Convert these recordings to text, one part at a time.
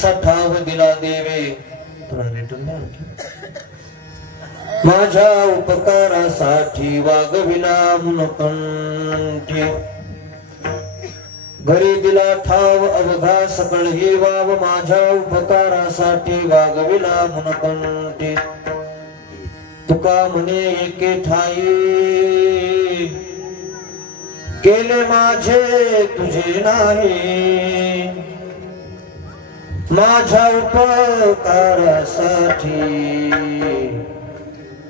ऐसा ठाव दिला देवे माझ्या उपकारासाठी वागविला मुनकंठी घरी दिला ठाव अवघा सकळ ही वाव माझ्या उपकारासाठी वागविला मुनकंठी तुका म्हणे एके ठाई केले माझे तुझे नाही माझ्या उपकारासाठी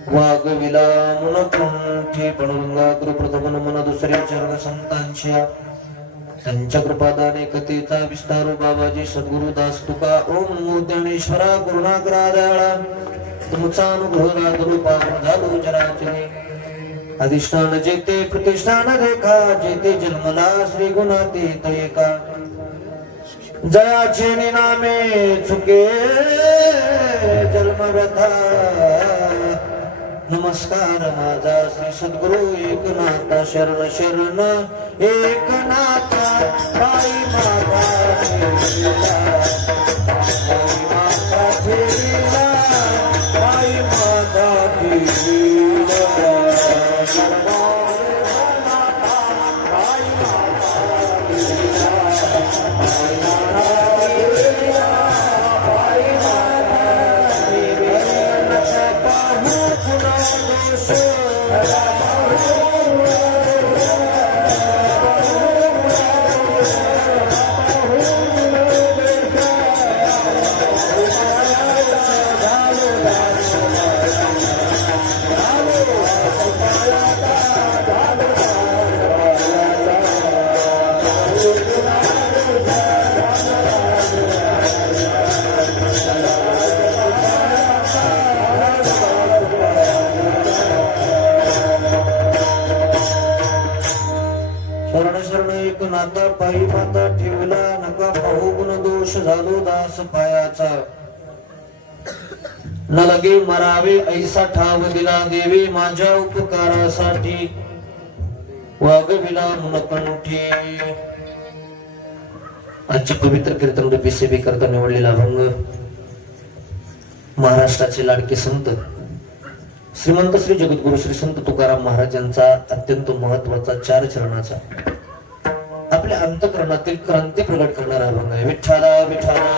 वागविला मुनकंठी पांडुरंगा गुरुप्रथम नमन दुसरे चरण संतांच्या त्यांच्या कृपादाने कथेचा विस्तार बाबाजी सद्गुरु दास तुका ओम नमो ज्ञानेश्वरा करुणाकरा दयाळा तुमचा अनुभव रूपा झालो चराचरे अधिष्ठान जेते प्रतिष्ठान रेखा जेते जन्मला श्री गुणातीत एका जयाचे निनामे चुके जन्म व्यथा नमस्कार माझा श्री सद्गुरु एकनाथ शरण शरण एकनाथ पाई माता ठेवीला पाई माता ठेवीला पायी माता ठेवला नका पाहू गुण दोष झालो दास पायाचा न लगे मरावे ऐसा ठाव दिला देवे माझ्या उपकारासाठी वागविला मुनकंठी आजच्या पवित्र कीर्तन रूपी सेवे करता निवडलेला अभंग महाराष्ट्राचे लाडके संत श्रीमंत श्री जगद्गुरु श्री संत तुकाराम महाराजांचा अत्यंत महत्वाचा 4 चरणाचा आपल्या अंतःकरणातील क्रांती प्रगट करणारा अभंग आहे विठ्ठला विठ्ठला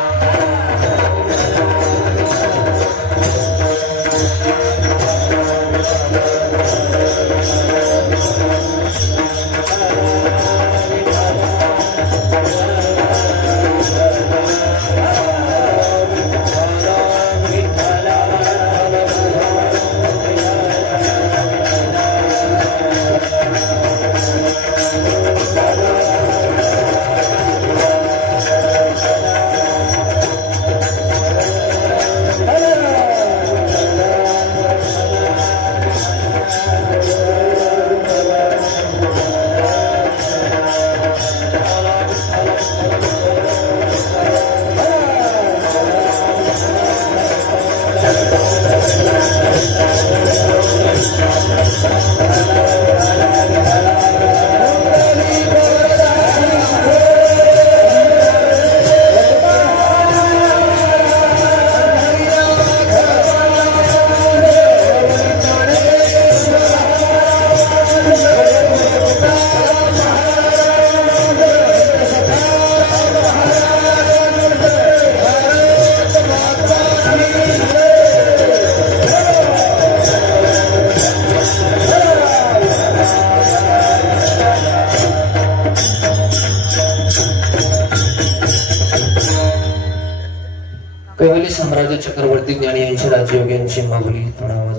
कैवल्य सम्राट चक्रवर्ती ज्ञानी यांची राजयोग्यांची माऊली थोडा आवाज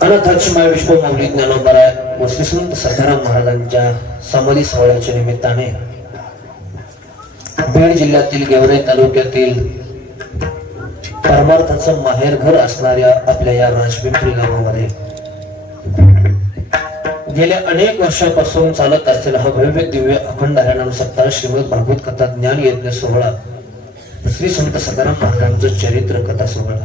अनाथाची माय विश्व माऊली ज्ञानोबा व श्री संत सखाराम महाराजांच्या समाधी सोहळ्याच्या निमित्ताने बीड जिल्ह्यातील गेवराई तालुक्यातील परमार्थाचं माहेरघर असणाऱ्या आपल्या या राजपिंपरी गावामध्ये गेल्या अनेक वर्षापासून चालत असलेला हा भव्य दिव्य अखंड हरिनाम सप्ताह श्रीमद भागवत कथा ज्ञान यज्ञ सोहळा श्री संत सखाराम महाराजांचं चरित्र कथा सोहळा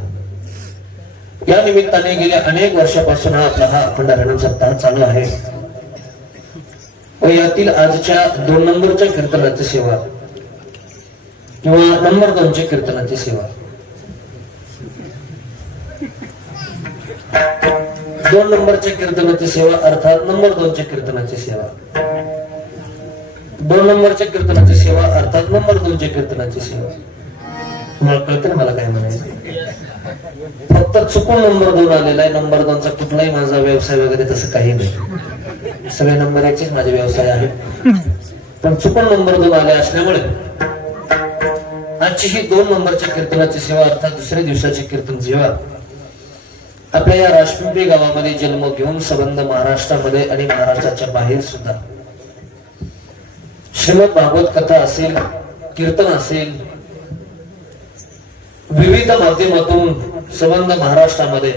या निमित्ताने गेल्या अनेक वर्षापासून हा अखंड हरिनाम सप्ताह चालू आहे व यातील आजच्या 2 नंबरच्या कीर्तनाची सेवा किंवा नंबर 2 ची कीर्तनाची सेवा, 2 नंबरच्या कीर्तनाची सेवा अर्थात नंबर 2 च्या कीर्तनाची सेवा, 2 नंबरच्या कीर्तनाची सेवा अर्थात नंबर 2 च्या कीर्तनाची सेवा. तुम्हाला कळतं मला काय म्हणायचं? फक्त चुकून नंबर 2 आलेला आहे. नंबर 2 चा कुठलाही माझा व्यवसाय वगैरे तसं काही नाही. सगळे नंबर 1 चेच माझे व्यवसाय आहेत. पण चुकून नंबर 2 आले असल्यामुळे आजची ही 2 नंबरच्या कीर्तनाची सेवा अर्थात दुसऱ्या दिवसाची कीर्तन सेवा आपल्या या राजपिंपरी गावामध्ये जन्म घेऊन संबंध महाराष्ट्रामध्ये आणि महाराष्ट्राच्या बाहेर सुद्धा श्रीमद भागवत कथा असेल, कीर्तन असेल, विविध माध्यमातून संबंध महाराष्ट्रामध्ये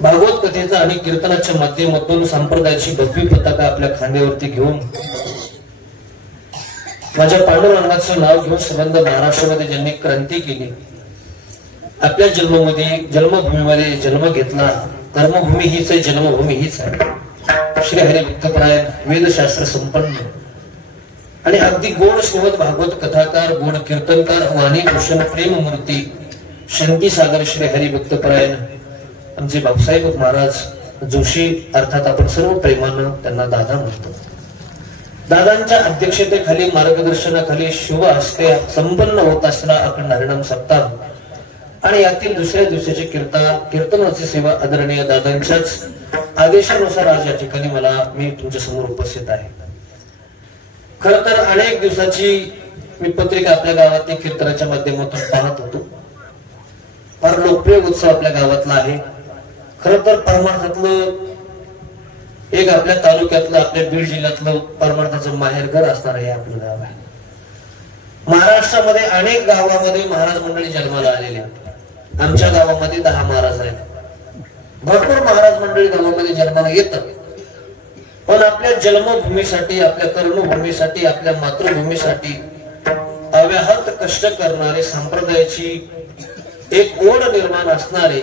भागवत कथेचा आणि कीर्तनाच्या माध्यमातून संप्रदायाची भव्य पताका आपल्या खांद्यावरती घेऊन माझ्या पांडुरंगाचं नाव घेऊन संबंध महाराष्ट्रामध्ये ज्यांनी क्रांती केली, आपल्या जन्मभूमीमध्ये जन्म घेतला. कर्मभूमी हीच आहे, जन्मभूमी हीच आहे. श्री हरिभक्तपरायण, वेदशास्त्र संपन्न आणि अगदी गोड श्रीमद भागवत कथाकार, गोड कीर्तनकार, वाणी भूषण, प्रेममूर्ती, शांती सागर श्री हरिभक्तपरायण आमचे बाबासाहेब महाराज जोशी, अर्थात आपण सर्व प्रेमानं त्यांना दादा म्हणतो. दादांच्या अध्यक्षतेखाली, मार्गदर्शनाखाली शुभ हस्ते संपन्न होत असताना अखंड हरिनाम सप्ताह आणि यातील दुसऱ्या दिवसाची कीर्तनाची सेवा आदरणीय दादांच्याच आदेशानुसार आज या ठिकाणी मी तुमच्या समोर उपस्थित आहे. खर तर अनेक दिवसाची मी पत्रिका आपल्या गावातील कीर्तनाच्या माध्यमातून पाहत होतो. फार लोकप्रिय उत्सव आपल्या गावातला आहे. खर तर परमार्थातलं एक आपल्या तालुक्यातलं, आपल्या बीड जिल्ह्यातलं परमार्थाचं माहेरघर असणार हे आपलं गाव आहे. महाराष्ट्रामध्ये अनेक गावामध्ये महाराज मंडळी जन्माला आलेले आहेत. आमच्या गावामध्ये 10 महाराज आहेत. भरपूर महाराज मंडळी गावामध्ये जन्माला येतात. पण आपल्या जन्मभूमीसाठी, आपल्या कर्मभूमीसाठी, आपल्या मातृभूमीसाठी अव्याहत कष्ट करणारे, संप्रदायाची एक ओढ निर्माण असणारे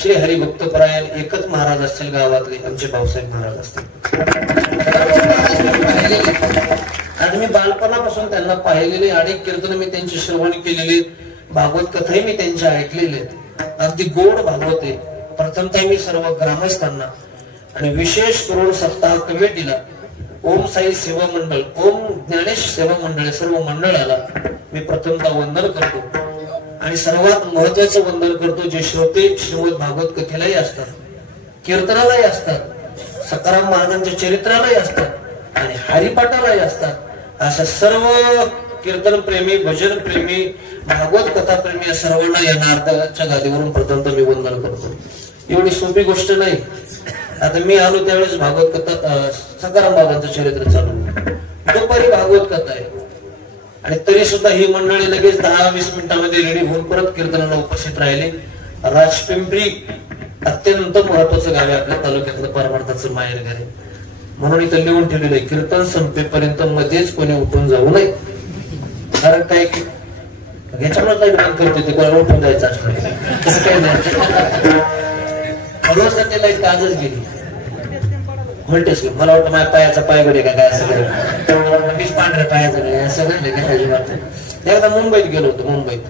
श्री हरिभक्तपरायण एकच महाराज असतील गावातले, आमचे बाबासाहेब महाराज असतील. आणि मी बालपणापासून त्यांना पाहिलेले, अनेक कीर्तन मी त्यांची श्रवण केलेली, भागवत कथाही मी त्यांच्या ऐकलेले. अगदी गोड भागवत आहे. प्रथमतः मी सर्व ग्रामस्थांना आणि विशेष करून सप्ताह कमिटीला, ओम साई सेवा मंडळ, ओम ज्ञानेश सेवा मंडळ, सर्व मंडळाला मी प्रथमतः वंदन करतो. आणि सर्वात महत्वाचं वंदन करतो जे श्रोते श्रीमद भागवत कथेलाही असतात, कीर्तनालाही असतात, सकाराम महाराजांच्या चरित्रालाही असतात आणि हरिपाठालाही असतात. अशा सर्व कीर्तन प्रेमी, भजन प्रेमी, भागवत कथा प्रेमी या सर्वांना या नारदाच्या गादीवरून प्रथमतः मी वंदन करतो. एवढी सोपी गोष्ट नाही. आता मी आलो त्यावेळेस भागवत कथा, सकाराम बाबांचं चरित्र चालू, दुपारी भागवत कथा आहे आणि तरी सुद्धा ही मंडळी लगेच 10-20 मिनिटांमध्ये रेडी होऊन परत कीर्तनाला उपस्थित राहिले. राजपिंपरी अत्यंत महत्वाचं गाव आहे, आपल्या तालुक्यातलं परमार्थाचं माहेरघर आहे. म्हणून इथं लिहून ठेवलेलं आहे, कीर्तन संपेपर्यंत मध्येच कोणी उठून जाऊ नये. कारण काय ह्याच्यामुळे काही बंद करते ते कोणाला उठून जायचं असलं तसं काही नाही. भगवत लाईट आजच गेली म्हणतेस, मला वाटतं माझ्या पायाचा पाय गडे काय असं मीच पांढऱ्या पायाचा गडे असं घडलं. एकदा मुंबईत गेलो होतो. मुंबईत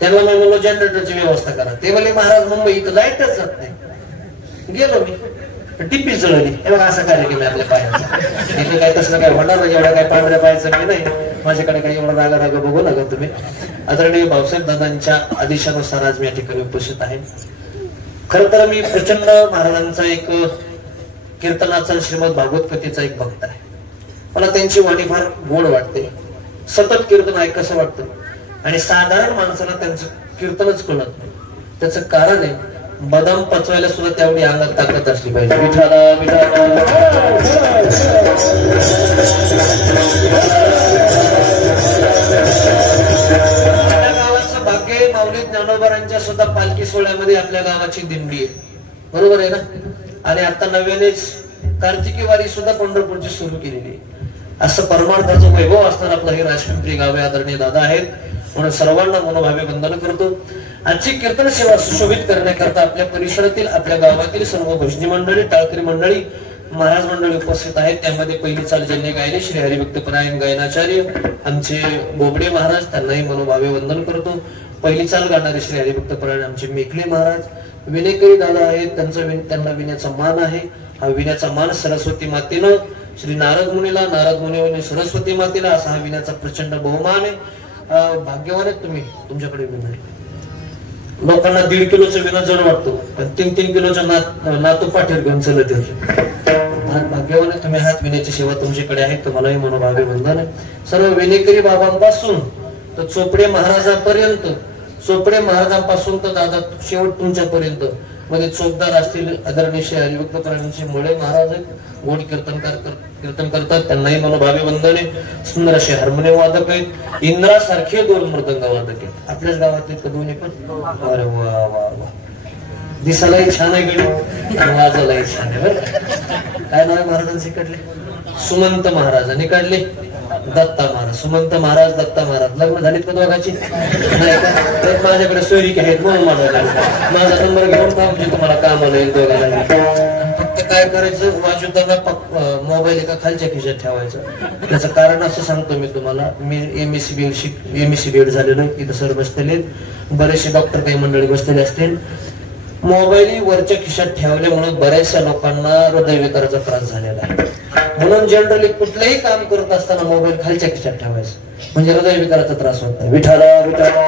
त्यांना मी म्हणलो जनरेटरची व्यवस्था करा. ते म्हणले महाराज मुंबई इथं लाईटच जात नाही. गेलो मी, टिपी जळली. हे बघा असं काय केलं आपल्या पायाचं. इथं काय तसलं काय होणार नाही. एवढ्या काय पांढऱ्या पायाचं मी नाही. माझ्याकडे काही एवढा रागा बघू नका तुम्ही. आदरणीय बाबासाहेब दादांच्या आदेशानुसार आज मी या ठिकाणी उपस्थित आहे. खर तर मी प्रचंड महाराजांचा एक कीर्तनाचा, श्रीमद भागवत कथेचा एक भक्त आहे. मला त्यांची वाणी फार गोड वाटते. सतत कीर्तन ऐकावंसं वाटतं आणि साधारण माणसाला त्यांचं कीर्तनच कळत नाही. त्याचं कारण आहे, बदाम पचवायला सुद्धा तेवढी अंगात ताकद असली पाहिजे. विठाला विठाला भाग्य माऊली ज्ञानोबारांच्या सुद्धा पालखी सोहळ्यामध्ये आपल्या गावाची दिंडी आहे. बरोबर आहे ना? आणि आता नव्यानेच कार्तिकी वारी सुद्धा पंढरपूरची सुरू केलेली आहे. असं परमार्थाचं वैभव असणार आपलं हे राजपिंपरी गावे आदरणीय दादा आहेत. म्हणून सर्वांना मनोभावे वंदन करतो. आजची कीर्तन सेवा सुशोभित करण्याकरता आपल्या परिसरातील, आपल्या गावातील सर्व भजनी मंडळी, टाळकरी मंडळी, महाराज मंडळी उपस्थित आहेत. त्यामध्ये पहिली चाल ज्यांनी गायली श्री हरिभक्तपरायण गायनाचार्य आमचे बोबडे महाराज, त्यांनाही मनोभावे वंदन करतो. पहिली चाल गाणारे श्री हरिभक्तपरायण आमचे मेखले महाराज. विनेकरी दादा आहेत, त्यांना विण्याचा मान आहे. हा विण्याचा मान सरस्वती मातेनं श्री नारद मुनीला, नारद मुनी सरस्वती मातेला असा हा विण्याचा प्रचंड बहुमान आहे. भाग्यवान आहेत तुम्ही, तुमच्याकडे विण आहे. लोकांना 1.5 किलोचं विना जड वाटतो, पण 3-3 किलोच्या नातू पाठीवर घेऊन चलत भाग्यवान तुम्ही. हात विण्याची सेवा तुमच्याकडे आहे, तुम्हालाही मनोभावे वंदन आहे. सर्व विनेकरी बाबांपासून तर चोपडे महाराजांपर्यंत, चोपडे महाराजांपासून तर दादा शेवट तुमच्यापर्यंत मध्ये चोपदार असतील आदरणीय श्री हरिभक्तपरायणचे मुळे महाराज आहेत. गोड कीर्तन करतात, त्यांनाही मनोभावे वंदन आहे. सुंदर असे हार्मोनियम वादक आहेत. इंद्रासारखे 2 मृदंग वादक आहेत आपल्याच गावातले दोन्ही पण. अरे वा वा वा, दिसायलाही छान आहे गडी, वाजायलाही छान आहे. बरं काय नाव आहे महाराजांचे काढले? सुमंत महाराज. आणि काढले दत्ता महाराज. सुमंत महाराज, दत्ता महाराज. लग्न झालीत का दोघांची? नाही का? माझ्याकडे सोयरीक आहेत म्हणून माझा नंबर घेऊन का म्हणजे तुम्हाला कामाला येईल दोघांना. फक्त काय करायचं, वाजवताना मोबाईल एका खालच्या खिशात ठेवायचं. त्याचं कारण असं सांगतो मी तुम्हाला. मी एमएससी बीएड झालेलो आहे. इथं सर बसलेले, बरेचसे डॉक्टर काही मंडळी बसलेले असतील. मोबाईल वरच्या खिशात ठेवल्यामुळे बऱ्याचशा लोकांना हृदयविकाराचा त्रास झालेला आहे. म्हणून जनरली कुठलंही काम करत असताना मोबाईल खालच्या खिशात ठेवायचं, म्हणजे हृदयविकाराचा त्रास होत नाही. विठाला विठाला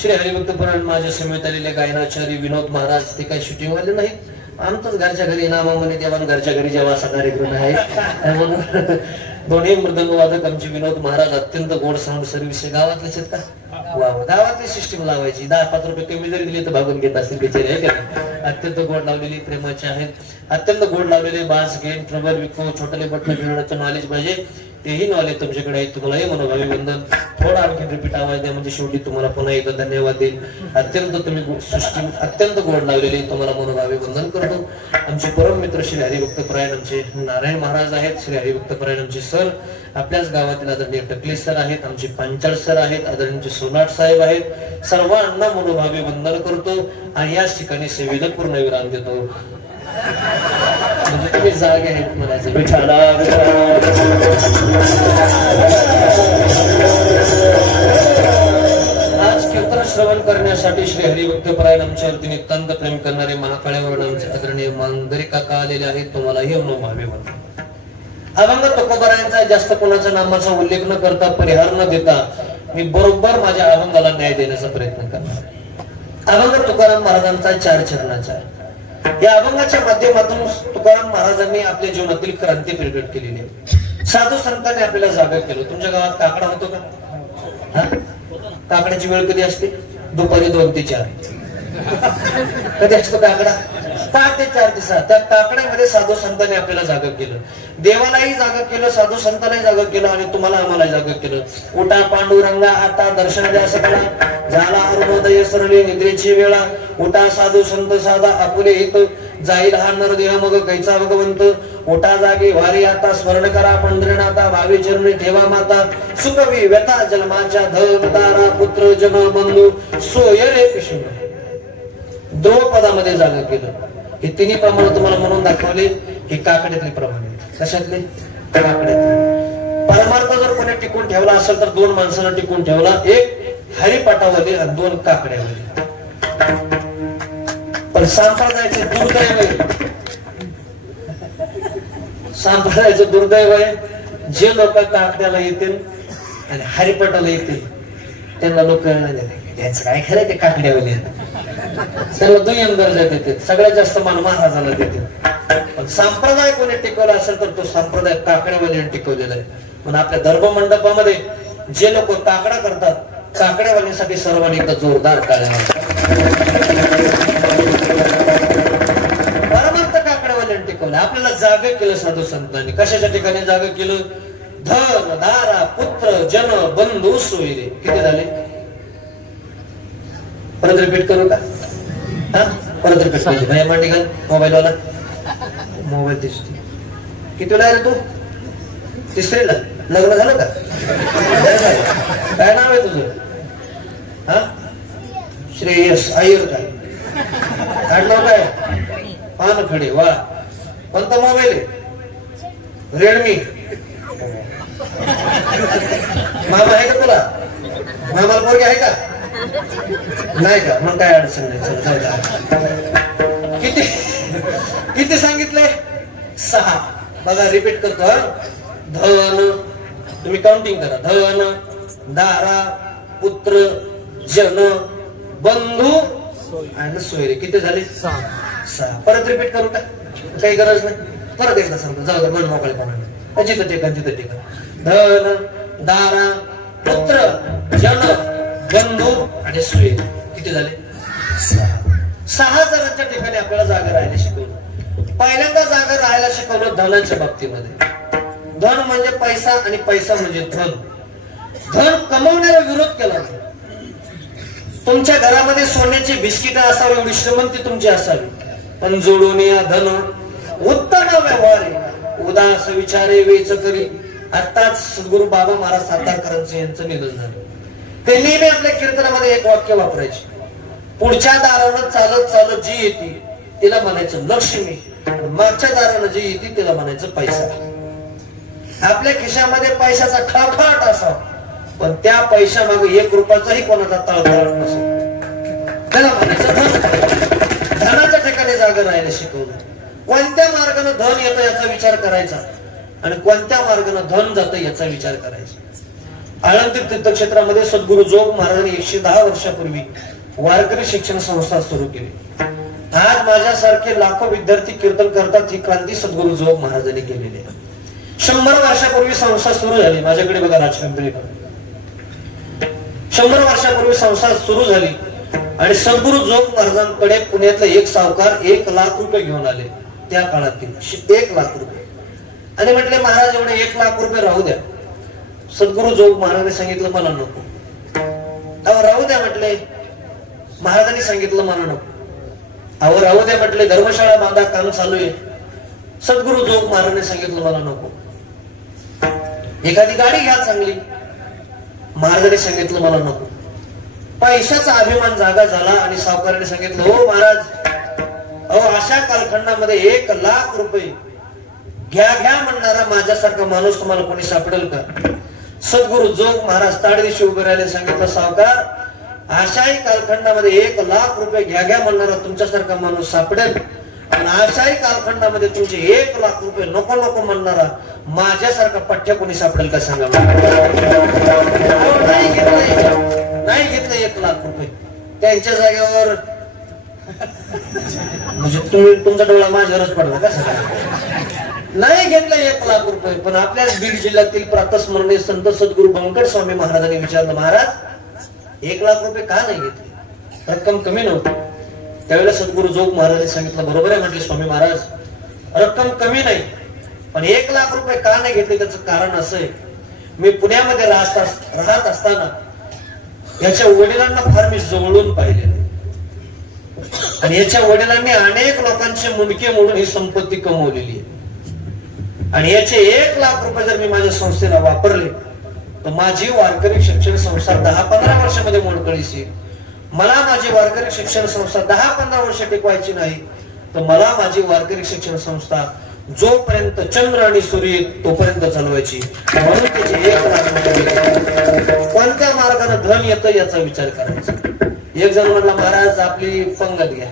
श्री हरिभक्तपरायण माझ्या समेत आलेले गायनाचार्य विनोद महाराज. ते काही शूटिंग वाले नाही, आमचंच घरच्या घरी नामामध्ये देवान घरच्या घरी जेव्हा असा कार्यक्रम आहे. दोन्ही मृदंग वादक आमचे विनोद महाराज. अत्यंत गोड साऊंड सर्व्हिस. गावातलेच आहेत का? वा, गावातली सिस्टीम लावायची. 10-5 रुपये कमी जरी दिले तर भागून घेत असतील बिचारे. अत्यंत गोड लावलेली प्रेमाचे आहेत. अत्यंत गोड लावलेले बास गेम ट्रबल विको छोटले बटन खेळण्याचं नॉलेज पाहिजे, तेही नॉलेज तुमच्याकडे आहे. तुम्हालाही मनोभावे वंदन. थोडा आणखी रिपीट आवाज द्या, म्हणजे शेवटी तुम्हाला पुन्हा एकदा धन्यवाद देईल. अत्यंत तुम्ही सिस्टीम अत्यंत गोड लावलेली, तुम्हाला मनोभावे वंदन करतो. आमचे परम मित्र श्री हरिभक्तपरायण आमचे नारायण महाराज आहेत. श्री हरिभक्तपरायण आमचे सर आपल्याच गावातील आदरणीय टकले सर आहेत. आमचे पांचाळ सर आहेत. आदरणीय सोनाट साहेब आहेत. सर्वांना मनोभावे वंदन करतो आणि याच ठिकाणी सेवेला पूर्ण विराम देतो. म्हणजे तुम्ही जागे आहेत म्हणायचं. विठाला आज कीर्तन श्रवण करण्यासाठी श्री हरिभक्तपरायण आमच्यावरती नितांत प्रेम करणारे महाकाळेवर आमचे आदरणीय मांगदरी काका आलेले आहेत. तुम्हालाही मनोभावे वंदन. अभंग तुकोबारायांचा जास्त कोणाच्या नामाचा उल्लेख न करता, परिहार न देता मी बरोबर माझ्या अभंगाला न्याय देण्याचा प्रयत्न करणार. अभंग तुकाराम महाराजांचा 4 चरणाचा आहे. या अभंगाच्या माध्यमातून तुकाराम महाराजांनी आपल्या जीवनातील क्रांती प्रकट केलेली आहे. साधू संतांनी आपल्याला जागा केलं. तुमच्या गावात काकडा होतो का? काकड्याची वेळ कधी असते? दुपारी 2 ते 4. कधी असतो काकडा? 3 ते 4 दिवसात. त्या काकड्यामध्ये साधू संतांनी आपल्याला जागा केलं. देवालाही जागा केलं, साधू संतांनाही जागा केलं आणि तुम्हाला आम्हाला जागा केलं. उठा पांडुरंगा आता दर्शन द्या सकला, झाला अरुणोदय सरली निद्रेची वेळा. उठा साधू संत साधा आपुले हित, जाईल हा नरदेह मग कैचा भगवंत. उठा जागे वारी आता स्मरण करा पंढरीनाथा, भावी चरणी ठेवा माता. सुखवी व्यथा जन्माच्या धन दारा पुत्र जन बंधू सोय रे पिशू. द्रौपदामध्ये जागा केलं. हे तिन्ही प्रमाण तुम्हाला म्हणून दाखवले. हे काकड्यातले प्रमाण आहेत. कशातले? काकड्यातले. परमार्थ जर कोणी टिकून ठेवला असेल तर 2 माणसांना टिकून ठेवला. एक हरिपाठामध्ये आणि 2 काकड्यामध्ये. पण संप्रदायाचे दुर्दैव आहे, संप्रदायाचं दुर्दैव आहे, जे लोक काकड्याला येतील आणि हरिपाठाला येतील त्यांना लोक त्यांचं काय खरं ते काकड्यावाले सर्व 2 दर्जा देते. सगळ्यात जास्त मान महाराजाला देते. पण संप्रदाय कोणी टिकवला असेल तर तो संप्रदाय काकड्यावाल्याने टिकवलेला आहे. पण आपल्या धर्म मंडपामध्ये जे लोक काकडा करतात, काकड्यावाल्यांसाठी सर्वांनी एकदा जोरदार टाळ्या. परमार्थ काकड्यावाल्याने टिकवलं. आपल्याला जागा केलं साधू संतांनी. कशाच्या ठिकाणी जागा केलं? धन दारा पुत्र जन बंधू सोयरे. किती झाले? परत रिपीट करू का? परत रिपीट पाहिजे भाई मांडी घाल मोबाईल वाला मोबाईल दिसते किती वेळा रे तू तिसरीला लग्न झालं का काय नाव आहे तुझं हा श्रेयस अय्यर काय काढलं काय पानखडे वा कोणता मोबाईल आहे रेडमी मामा आहे का तुला मामाला पोरगी आहे का नाही का मग काय अडचण नाही किती किती सांगितले 6 बघा रिपीट करतो हा धन तुम्ही काउंटिंग करा धन दारा पुत्र जन बंधू आणि सोयरे किती झाले 6 परत रिपीट करू का काही गरज नाही परत एकदा सांगतो जाऊ दे मन मोकळेपणाने जिथं टेका धन दारा पुत्र जन बंधू आणि सोयरे किती झाले 6 जणांच्या ठिकाणी आपल्याला जागा राहायला शिकवलं पहिल्यांदा जागा राहायला शिकवलं धनाच्या बाबतीमध्ये धन म्हणजे पैसा आणि पैसा म्हणजे धन धन कमवण्याला विरोध केला तुमच्या घरामध्ये सोन्याची बिस्किट असावी एवढी श्रीमंती तुमची असावी पण जोडून या धन उत्तम व्यवहार उदास विचारे वेच करी आताच सद्गुरू बाबा महाराज सातारकरांचं यांचं निधन झालं ते नेहमी आपल्या कीर्तनामध्ये एक वाक्य वापरायचे पुढच्या दारानं चालत चालत जी येते तिला म्हणायचं लक्ष्मी मागच्या दारानं जी येते तिला म्हणायचं पैसा आपल्या खिशामध्ये पैशाचा खळखळाट असावा पण त्या पैशा मागे 1 रुपयाचाही कोणाचा तळतळ नसेल त्याला म्हणायचं धन धनाच्या ठिकाणी जागा राहायला शिकवलं कोणत्या मार्गाने धन येतं याचा विचार करायचा आणि कोणत्या मार्गाने धन जातं याचा विचार करायचा आळंदी तीर्थक्षेत्रामध्ये सद्गुरू जोग महाराजांनी 110 वर्षापूर्वी वारकरी शिक्षण संस्था सुरू केली आज माझ्यासारखे लाखो विद्यार्थी कीर्तन करतात ही क्रांती सद्गुरू जोग महाराजांनी केलेली आहे 100 वर्षापूर्वी संस्था सुरू झाली माझ्याकडे बघा राजपिंपरीकडे 100 वर्षापूर्वी संस्था सुरू झाली आणि सद्गुरू जोग महाराजांकडे पुण्यातले एक सावकार 1 लाख रुपये घेऊन आले त्या काळातील 1 लाख रुपये आणि म्हटले महाराज एवढे 1 लाख रुपये राहू द्या सद्गुरू जोग महाराजांनी सांगितलं मला नको अहो राहू द्या म्हटले महाराजांनी सांगितलं मला नको अहो राहू द्या म्हटले धर्मशाळा बांधा काम चालू आहे सद्गुरू जोग महाराजांनी सांगितलं मला नको एखादी गाडी घ्या चांगली महाराजांनी सांगितलं मला नको पैशाचा अभिमान जागा झाला आणि सावकाराने सांगितलं हो महाराज अहो अशा कालखंडामध्ये 1 लाख रुपये घ्या घ्या म्हणणारा माझ्यासारखा माणूस तुम्हाला कोणी सापडेल का सद्गुरू जोग महाराज ताडदिशी उभे राहिले सांगितलं सावकार अशाही कालखंडामध्ये 1 लाख रुपये घ्या घ्या म्हणणारा तुमच्यासारखा माणूस सापडेल आणि अशाही कालखंडामध्ये तुमचे 1 लाख रुपये नको नको म्हणणारा माझ्यासारखा पठ्य कोणी सापडेल का सांगा नाही घेतलं 1 लाख रुपये त्यांच्या जागेवर म्हणजे तुम्ही तुमचा डोळा माझ्यावरच पडला का सगळं नाही घेतलं 1 लाख रुपये पण आपल्या बीड जिल्ह्यातील प्रातस्मरणीय संत सद्गुरू बंकट स्वामी महाराजांनी विचारलं महाराज 1 लाख रुपये का नाही घेतले रक्कम कमी नव्हती त्यावेळेला सद्गुरू जोग महाराजांनी सांगितलं बरोबर आहे म्हटले स्वामी महाराज रक्कम कमी नाही पण 1 लाख रुपये का नाही घेतले त्याचं कारण असं आहे मी पुण्यामध्ये राहत असताना याच्या वडिलांना फार मी जवळून पाहिलेलं आणि याच्या वडिलांनी अनेक लोकांचे मुंडके मोडून ही संपत्ती कमवलेली आहे आणि याचे 1 लाख रुपये जर मी माझ्या संस्थेला वापरले तर माझी वारकरी शिक्षण संस्था 10-15 वर्षामध्ये मोडकळीस येईल मला माझी वारकरी शिक्षण संस्था 10-15 वर्ष टिकवायची नाही तर मला माझी वारकरी शिक्षण संस्था जोपर्यंत चंद्र आणि सूर्य तोपर्यंत चालवायची म्हणून त्याचे 1 लाख कोणत्या मार्गाने धन येतं याचा विचार करायचा एक जण म्हणला महाराज आपली पंगत घ्या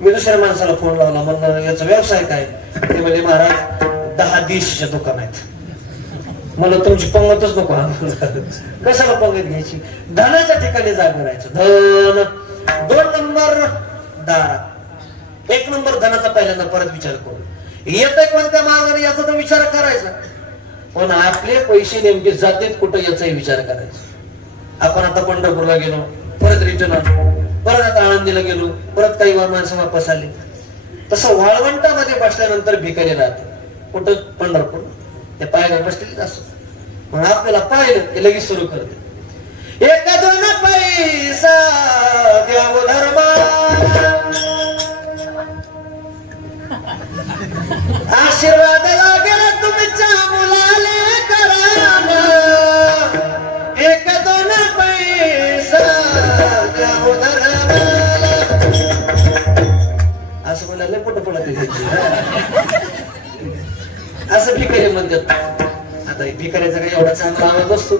मी दुसऱ्या माणसाला फोन लावला म्हणलं याचा व्यवसाय काय ते म्हणजे महाराज 10 डिशच्या दुकान आहेत मला तुमची पंगतच नको कशाला पंगत घ्यायची धनाच्या ठिकाणी जागा राहायचं धन 2 नंबर दारा 1 नंबर धनाचा पहिल्यांदा परत विचार करू येत कोणत्या मार्गाने याचा तर विचार करायचा पण आपले पैसे नेमके जातात कुठं याचाही विचार करायचा आपण आता पंढरपूरला गेलो परत रिटर्न आलो परत आता आळंदीला गेलो परत काही माणसं वापस आले तसं वाळवंटामध्ये बसल्यानंतर भिकारी राहते कुठं पंढरपूर ते पायाला बसलेले असं मग आपल्याला पाहिलं ते लगेच सुरू करते 1-2 पैसा देव धर्मा आशीर्वाद लागेल तुमच्या मुलाले कराम, एक दोन पैसा द्यावं धर्माला. असं म्हणाले पोट पडत असं भिकारी म्हणतात. आता भिकाऱ्याचा काही एवढा चांगला आवाज असतो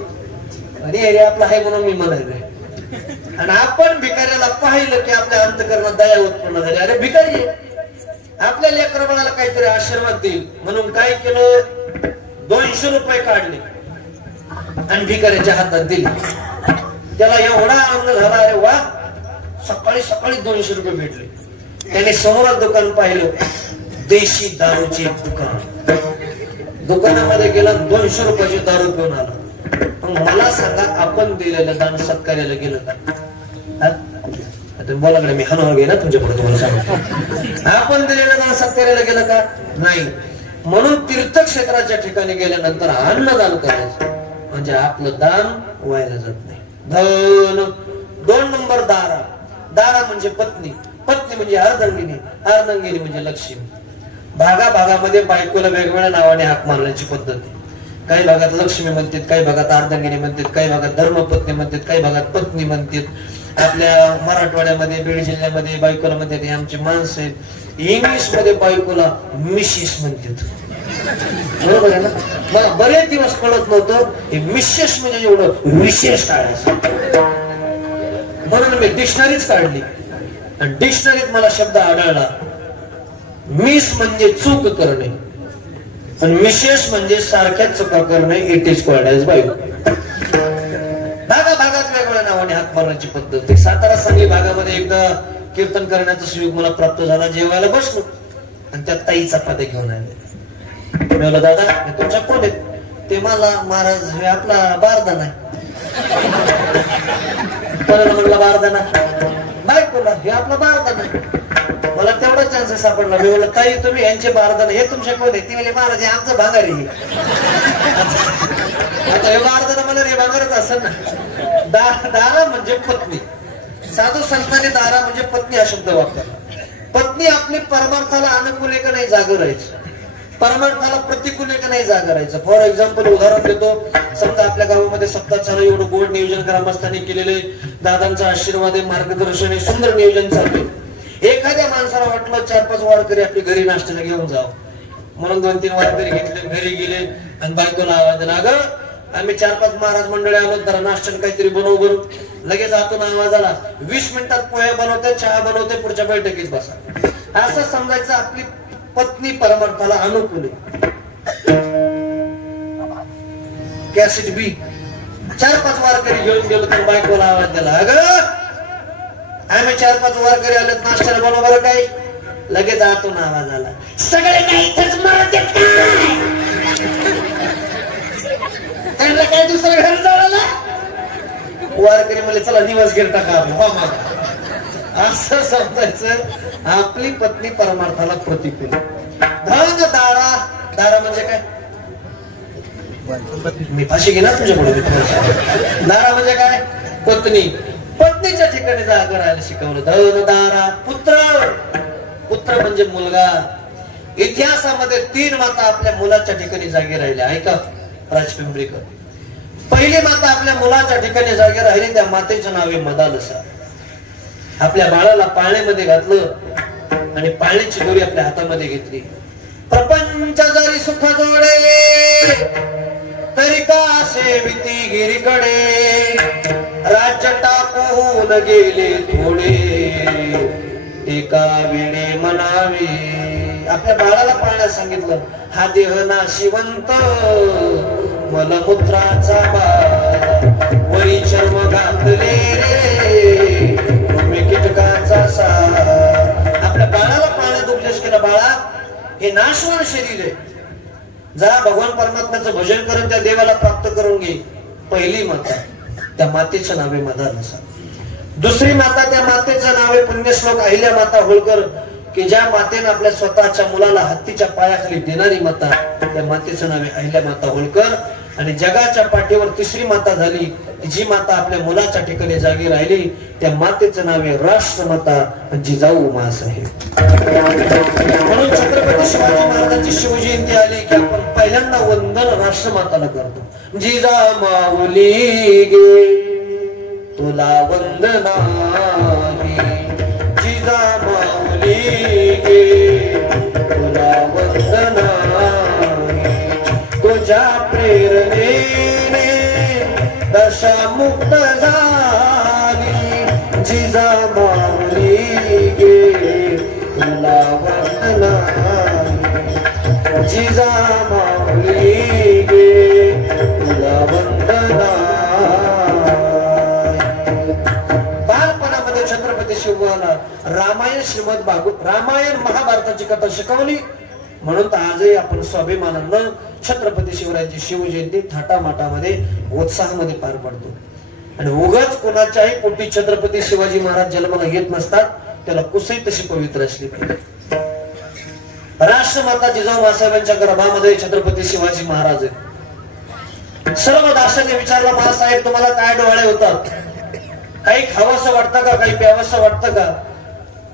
आणि एरिया आपला आहे म्हणून मी म्हणायचं. आणि आपण भिकाऱ्याला पाहिलं की आपल्या अंतकरणात दया उत्पन्न झाली. अरे भिकारी आपल्या लेकरबाळाला काहीतरी आशीर्वाद देईल म्हणून काय केलं, 200 रुपये काढले आणि भिकाऱ्याच्या हातात दिले. त्याला एवढा आनंद झाला, अरे वा सकाळी सकाळी 200 रुपये भेटले. त्याने समोरच दुकान पाहिलं, देशी दारूचे दुकान. दुकानामध्ये गेला, 200 रुपयाची दारू घेऊन आला. मला सांगा, आपण दिलेलं दान सत्कार्याला गेलं का? बोलाकडे मी हनुमान घे ना तुमच्या पुढे, तुम्हाला सांगतो आपण दिलेलं दान सत्कार्याला गेलं का? नाही. म्हणून तीर्थक्षेत्राच्या ठिकाणी गेल्यानंतर अन्नदान करायचं, म्हणजे आपलं दान व्हायला जात नाही. धन. 2 नंबर दारा. दारा म्हणजे पत्नी. पत्नी म्हणजे अर्धांगिनी. अर्धांगिनी म्हणजे लक्ष्मी. भागाभागामध्ये बायकोला वेगवेगळ्या नावाने हाक मारण्याची पद्धत आहे. काही भागात लक्ष्मी म्हणतात, काही भागात अर्धांगिनी म्हणतात, काही भागात धर्मपत्नी म्हणतात, काही भागात पत्नी म्हणतात. आपल्या मराठवाड्यामध्ये, बीड जिल्ह्यामध्ये बायकोला म्हणतात हे आमची माणसं आहेत. इंग्लिश मध्ये बायकोला मिसेस म्हणतात. बरोबर आहे ना? मला बरेच दिवस कळत नव्हतं हे मिसेस म्हणजे एवढं विशेष आहे. म्हणून मी डिक्शनरीच काढली आणि डिक्शनरीत मला शब्द आढळला, मिस म्हणजे चूक करणे आणि मिसेस म्हणजे सारख्याच चुका करणे. इट इज कॉल्ड एज बायको. भागाभागात वेगवेगळ्या नावाने हाक मारण्याची पद्धत. सातारा सांगली भागामध्ये एकदा कीर्तन करण्याचा सुयोग मला प्राप्त झाला. जेवायला बसलो आणि त्या ताई चपात्या घेऊन आले. मी म्हणलं, दादा हे तुमच्या कोण आहेत? ते मला महाराज हे आपला बारदाना आहे. कोणाला म्हणला बारदाना? बायकोला. हे आपला बारदाना आहे. मला तेवढा चान्स सापडला. मी म्हणलं, ताई तुम्ही यांचे बारदाना हे तुमच्या कोण आहे? ती म्हणजे महाराज हे आमचं भांगार आहे. आता हे बारदाना म्हणा रे भांगारच असेल ना. दारा म्हणजे पत्नी. साधू संतांनी दारा म्हणजे पत्नी हा शब्द वापरला. पत्नी आपली परमार्थाला अनुकूल आहे का नाही जागा राहायचं, परमार्थाला प्रतिकूल आहे का नाही जागा राहायचं. फॉर एक्झाम्पल उदाहरण देतो. समजा आपल्या गावामध्ये सप्ताह चालू, एवढं गोड नियोजन ग्रामस्थांनी केलेले, दादांचा आशीर्वाद आहे, मार्गदर्शन आहे, सुंदर नियोजन चालते. एखाद्या माणसाला वाटलं 4-5 वारकरी आपली घरी नाश्त्याला घेऊन जावं म्हणून 2-3 वारकरी घेतले, घरी गेले आणि बायकोला आवाज दिला, अगं आम्ही 4-5 महाराज मंडळी आलो, जरा नाश्त्याला काहीतरी बनवू बरं. लगेच आतून आवाज आला, 20 मिनिटात पोहे बनवते, चहा बनवते, पुढच्या बैठकीत बसा. असं समजायचं आपली पत्नी परमार्थाला अनुकूल आहे. कॅसेट बी 4-5 वारकरी घेऊन गेलो तर बायकोला आवाज दिला, अगं आम्ही 4-5 वारकरी आलेत, नाश्त्याला बनव बरं काही. लगेच आतून आवाज आला, सगळे काही त्यांना काय दुसरं घर जायला. वारकरी म्हणले चला निवास घेर टाका. असं समजायचं आपली पत्नी परमार्थाला प्रतिकूल. धन दारा. दारा म्हणजे काय? मी फाशी घेणार तुझ्या पुढे. दारा म्हणजे काय? पत्नी. पत्नीच्या ठिकाणी जागा राहायला शिकवलं. धन दारा. पुत्र. पुत्र म्हणजे मुलगा. इतिहासामध्ये 3 माता आपल्या मुलाच्या ठिकाणी जागे राहिल्या. ऐका राजपिंपरीकर. पहिली माता आपल्या मुलाच्या ठिकाणी जागे राहिली, त्या मातेचं नाव आहे मदालसा. आपल्या बाळाला पाळण्यामध्ये घातलं आणि पाळण्याची दोरी आपल्या हातामध्ये घेतली. प्रपंच जरी सुख जोडे तरी का सेविती गिरीकडे, राज्य टाकून गेले थोडे एका वेळे म्हणावे. आपल्या बाळाला पाळण्यास सांगितलं, हा देह नाशिवंत मलमूत्राचा बाळ, वरी चर्म घातले रे तुम्ही कीटकाचा सार. आपल्या बाळाला पाळण्यात उपदेश केला, बाळा हे नाशवान शरीर आहे, जा भगवान परमात्म्याचं भजन करून त्या देवाला प्राप्त करून घे. पहिली माता, त्या मातेचं नाव आहे मदालसा. दुसरी माता, त्या मातेचं नाव आहे पुण्यश्लोक अहिल्या माता होळकर, की ज्या मातेनं आपल्या स्वतःच्या मुलाला हत्तीच्या पायाखाली देणारी माता, त्या मातेचं नाव आहे अहिल्या माता होळकर. आणि जगाच्या पाठीवर तिसरी माता झाली जी माता आपल्या मुलाच्या ठिकाणी जागी राहिली त्या मातेचं नाव आहे राष्ट्रमाता जिजाऊ मासाहेब. म्हणून छत्रपती शिवाजी महाराजांची शिवजयंती आली की आपण पहिल्यांदा वंदन राष्ट्रमाताला करतो. जिजा माऊली गे तुला वंदना जिजा माऊली गे तुला वंदना तुझ्या प्रेरणेने दशा मुक्त झाली जिजा माऊली गे तुला वंदना जिजा माऊली गे तुला वंदना. बालपणामध्ये छत्रपती शिवाला रामायण श्रीमद भागवत रामायण महाभारताची कथा शिकवली. म्हणून तर आजही आपण स्वाभिमानानं छत्रपती शिवरायांची शिवजयंती थाटामाटामध्ये उत्साहामध्ये पार पाडतो. आणि उगाच कोणाच्याही पोटी छत्रपती शिवाजी महाराज जन्माला येत नसतात. त्याला कुसही तशी पवित्र असली पाहिजे. राष्ट्रमाता जिजाऊ मासाहेबांच्या गर्भामध्ये छत्रपती शिवाजी महाराज आहेत. सर्व दाशाने विचारला महासाहेब तुम्हाला काय डोळे होतात, काही खावंसं वाटतं का, काही प्यावंसं वाटतं का?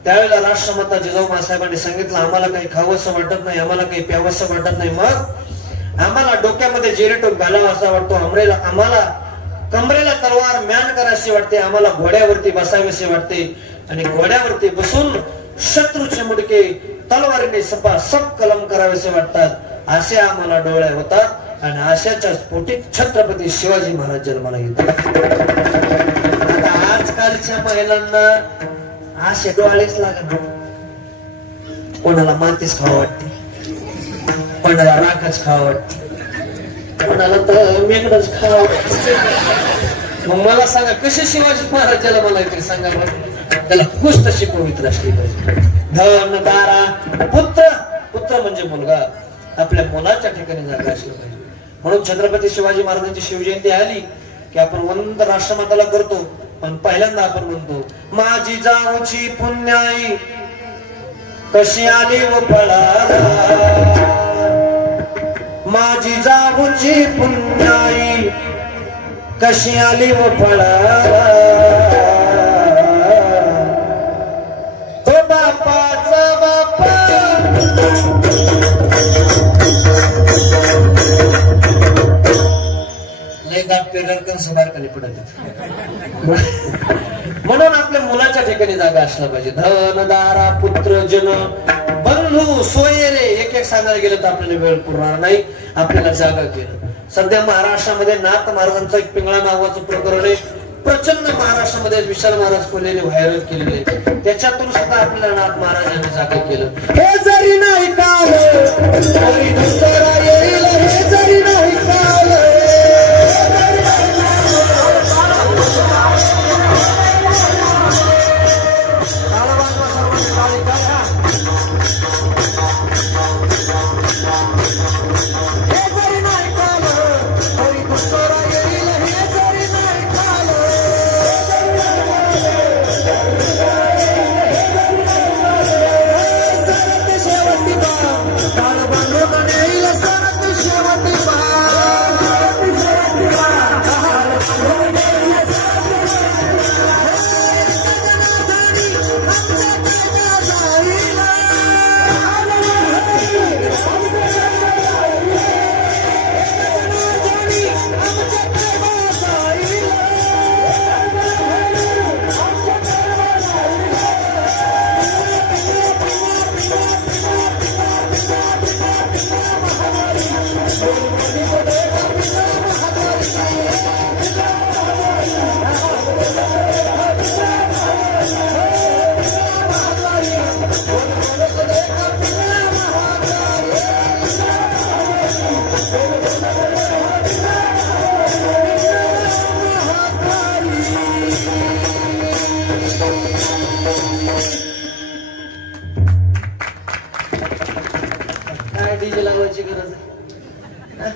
त्यावेळेला राष्ट्रमाता जिजाऊ मासाहेबांनी सांगितलं आम्हाला काही खावंसं वाटत नाही, आम्हाला काही प्यावंसं वाटत नाही. मग आम्हाला डोक्यामध्ये जेरीटोप घालावा असा वाटतो, आम्हाला कमरेला तलवार म्यान करायची वाटते, आम्हाला घोड्यावरती बसावेसे वाटते आणि घोड्यावरती बसून शत्रूचे मुडके तलवारीने सपासप कलम करावेसे वाटतात. असे आम्हाला डोळे होतात आणि अशाच्या पोटी छत्रपती शिवाजी महाराज जन्माला येतात. आता आजकालच्या महिलांना असे डोळेच लागत. कोणाला मातीच खावं वाटते, कोणाला राखच खावं वाटते, कोणाला तर मेघडच खावं वाटते. मग मला सांगा कसे शिवाजी महाराज जन्माला येते सांगा बरं. त्याला कुछ तशी पवित्र असली पाहिजे. धन दारा पुत्र, पुत्र म्हणजे मुलगा, आपल्या मुलाच्या ठिकाणी जागा असलं पाहिजे. म्हणून छत्रपती शिवाजी महाराजांची शिवजयंती आली की आपण वंदन राष्ट्रमाताला करतो. पण पहिल्यांदा आपण म्हणतो माझी जाऊची पुण्याई कशी आली व पळाला, माझी जाऊची पुण्याई कशी आली व पळाला, तो बापाचा बापा म्हणून आपल्या मुलाच्या ठिकाणी जागा असला पाहिजे. धन दारा पुत्र जन बंधू सोयरे एक एक सांगायला गेलं तर आपल्याला वेळ पुरणार नाही. आपल्याला जागा केलं. सध्या महाराष्ट्रामध्ये नाथ महाराजांचं एक पिंगळा नावाचं प्रकरण आहे. प्रचंड महाराष्ट्रामध्ये विशाल महाराज कोल्हेने व्हायरल केलेले. त्याच्यातून सुद्धा आपल्याला नाथ महाराजांनी जागा केलं. हे जरी नाही काल तरी दुसरा येईल, हे जरी नाही काल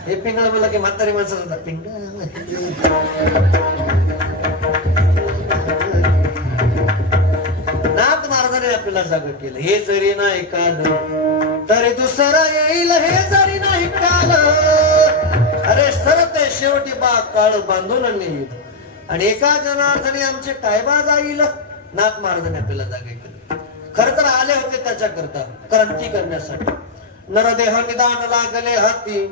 हे पिंगळा बोला की म्हातारी माणसाला पिंगळा. नाथ महाराजांनी आपल्याला जागा केलं. हे जरी नाही काल तरी दुसरा येईल, हे जरी नाही काल. अरे सरते शेवटी बा काळ बांधून येईल. आणि एका जनार्दनी आमचे कायबा जाईल नाथ महाराजांनी आपल्याला जागे केलं. खर तर आले होते त्याच्याकरता क्रांती करण्यासाठी. नरदेह निदान लागले हाती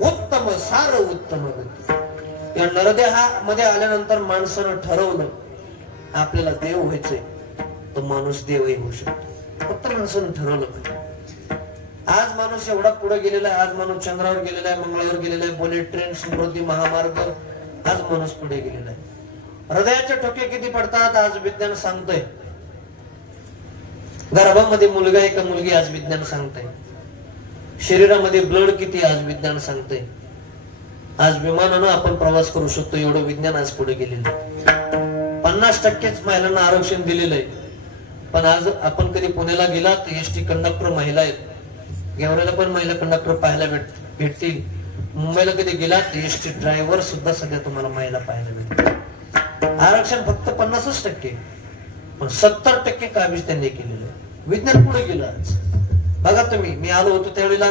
उत्तम सार उत्तम गती. या नरदेहामध्ये आल्यानंतर माणसानं ठरवलं आपल्याला देव व्हायचंय, तो माणूस देवही होऊ शकतो. फक्त माणसानं ठरवलं पाहिजे. आज माणूस एवढा पुढे गेलेला आहे. आज माणूस चंद्रावर गेलेला आहे, मंगळावर गेलेला आहे, बुलेट ट्रेन, समृद्धी महामार्ग, आज माणूस पुढे गेलेला आहे. हृदयाचे ठोके किती पडतात आज विज्ञान सांगतंय. गर्भामध्ये मुलगा आहे का मुलगी आज विज्ञान सांगतंय. शरीरामध्ये ब्लड किती आज विज्ञान सांगतंय. आज विमानानं आपण प्रवास करू शकतो एवढं विज्ञान आज पुढे गेलेलं आहे. 50% महिलांना आरक्षण दिलेलं आहे. पण आज आपण कधी पुण्याला गेला तर एसटी कंडक्टर महिला आहेत. गेवराला पण महिला कंडक्टर पाहायला भेटतील. मुंबईला कधी गेला तर एसटी ड्रायव्हर सुद्धा सध्या तुम्हाला महिला पाहायला भेटतील. आरक्षण फक्त 50%, पण 70% काबीज त्यांनी केलेलं आहे. विज्ञान पुढे गेलं आज. बघा तुम्ही, मी आलो होतो त्यावेळेला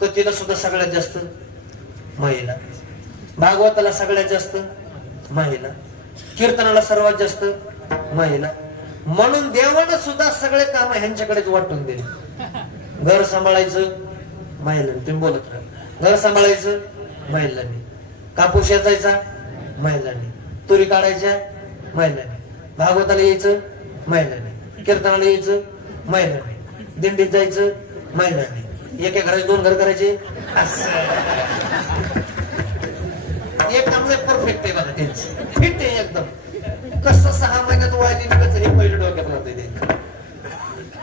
कथेला सुद्धा सगळ्यात जास्त महिला, भागवताला सगळ्यात जास्त महिला, कीर्तनाला सर्वात जास्त महिला. म्हणून देवानं सुद्धा सगळे काम ह्यांच्याकडेच वाटून दिले. घर सांभाळायचं महिलांनी, तुम्ही बोलत राहा. घर सांभाळायचं महिलांनी, कापूस याचायचा महिलांनी, तुरी काढायच्या महिलांनी, भागवताला यायचं महिलांनी, कीर्तनाला यायचं महिलांनी, दिंडीत जायचं महिलांनी, एका घराचे 2 घर करायचे. एक काम परफेक्ट आहे बघा, त्यांचं फिट आहे एकदम. कसं 6 महिन्यात वायली निघायचं हे पहिलं डोक्यात राहते.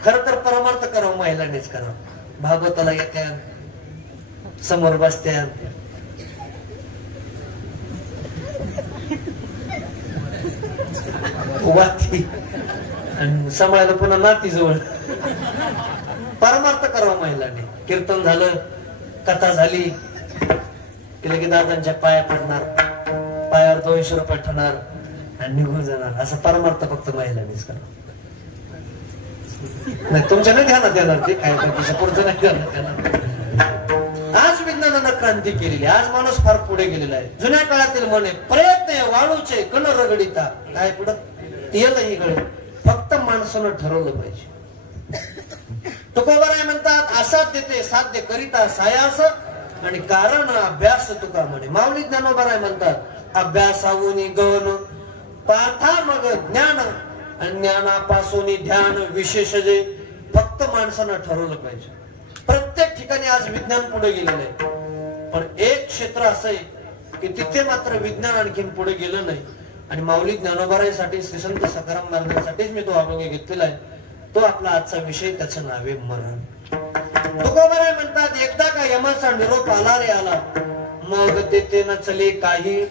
खर तर परमार्थ करावं महिलांनीच करावं. भागवताला येत्या, समोर बसत्या, वाती आणि सांभाळायला पुन्हा नाती जवळ. परमार्थ करावं महिलांनी. कीर्तन झालं, कथा झाली की की दादांच्या पाया पडणार, पायावर 200 रुपये ठेवणार आणि निघून जाणार. असं परमार्थ फक्त महिलांनीच करावं. नाही तुमच्या नाही ध्यानात येणार ते काय पुढचं नाही ध्यानात येणार. आज विज्ञानानं क्रांती केलेली. आज माणूस फार पुढे गेलेला आहे. जुन्या काळातील म्हणे प्रयत्न वाळूचे कण रगडिता, काय पुढं तेलही गळे. फक्त माणसानं ठरवलं पाहिजे. तुकोबाराय म्हणतात असाध्य ते साध्य करिता सायास आणि कारण अभ्यास तुका म्हणे. माऊली ज्ञानोबाराय म्हणतात अभ्यासावून गहन पार्था मग ज्ञान आणि ज्ञानापासून ध्यान विशेष जे. फक्त माणसानं ठरवलं पाहिजे. प्रत्येक ठिकाणी आज विज्ञान पुढे गेलेलं आहे, पण एक क्षेत्र असं आहे की तिथे मात्र विज्ञान आणखीन पुढे गेलं नाही. आणि माऊली ज्ञानोबारायसाठी श्री संत सखाराम महाराजांसाठीच मी तो अभंग घेतलेला आहे. तो आपला आजचा विषय, त्याचं नाव आहे मरण. तुकोबाराय म्हणतात एकदा का यमाचा निरोप आला रे आला, मग तेथे न चले काही,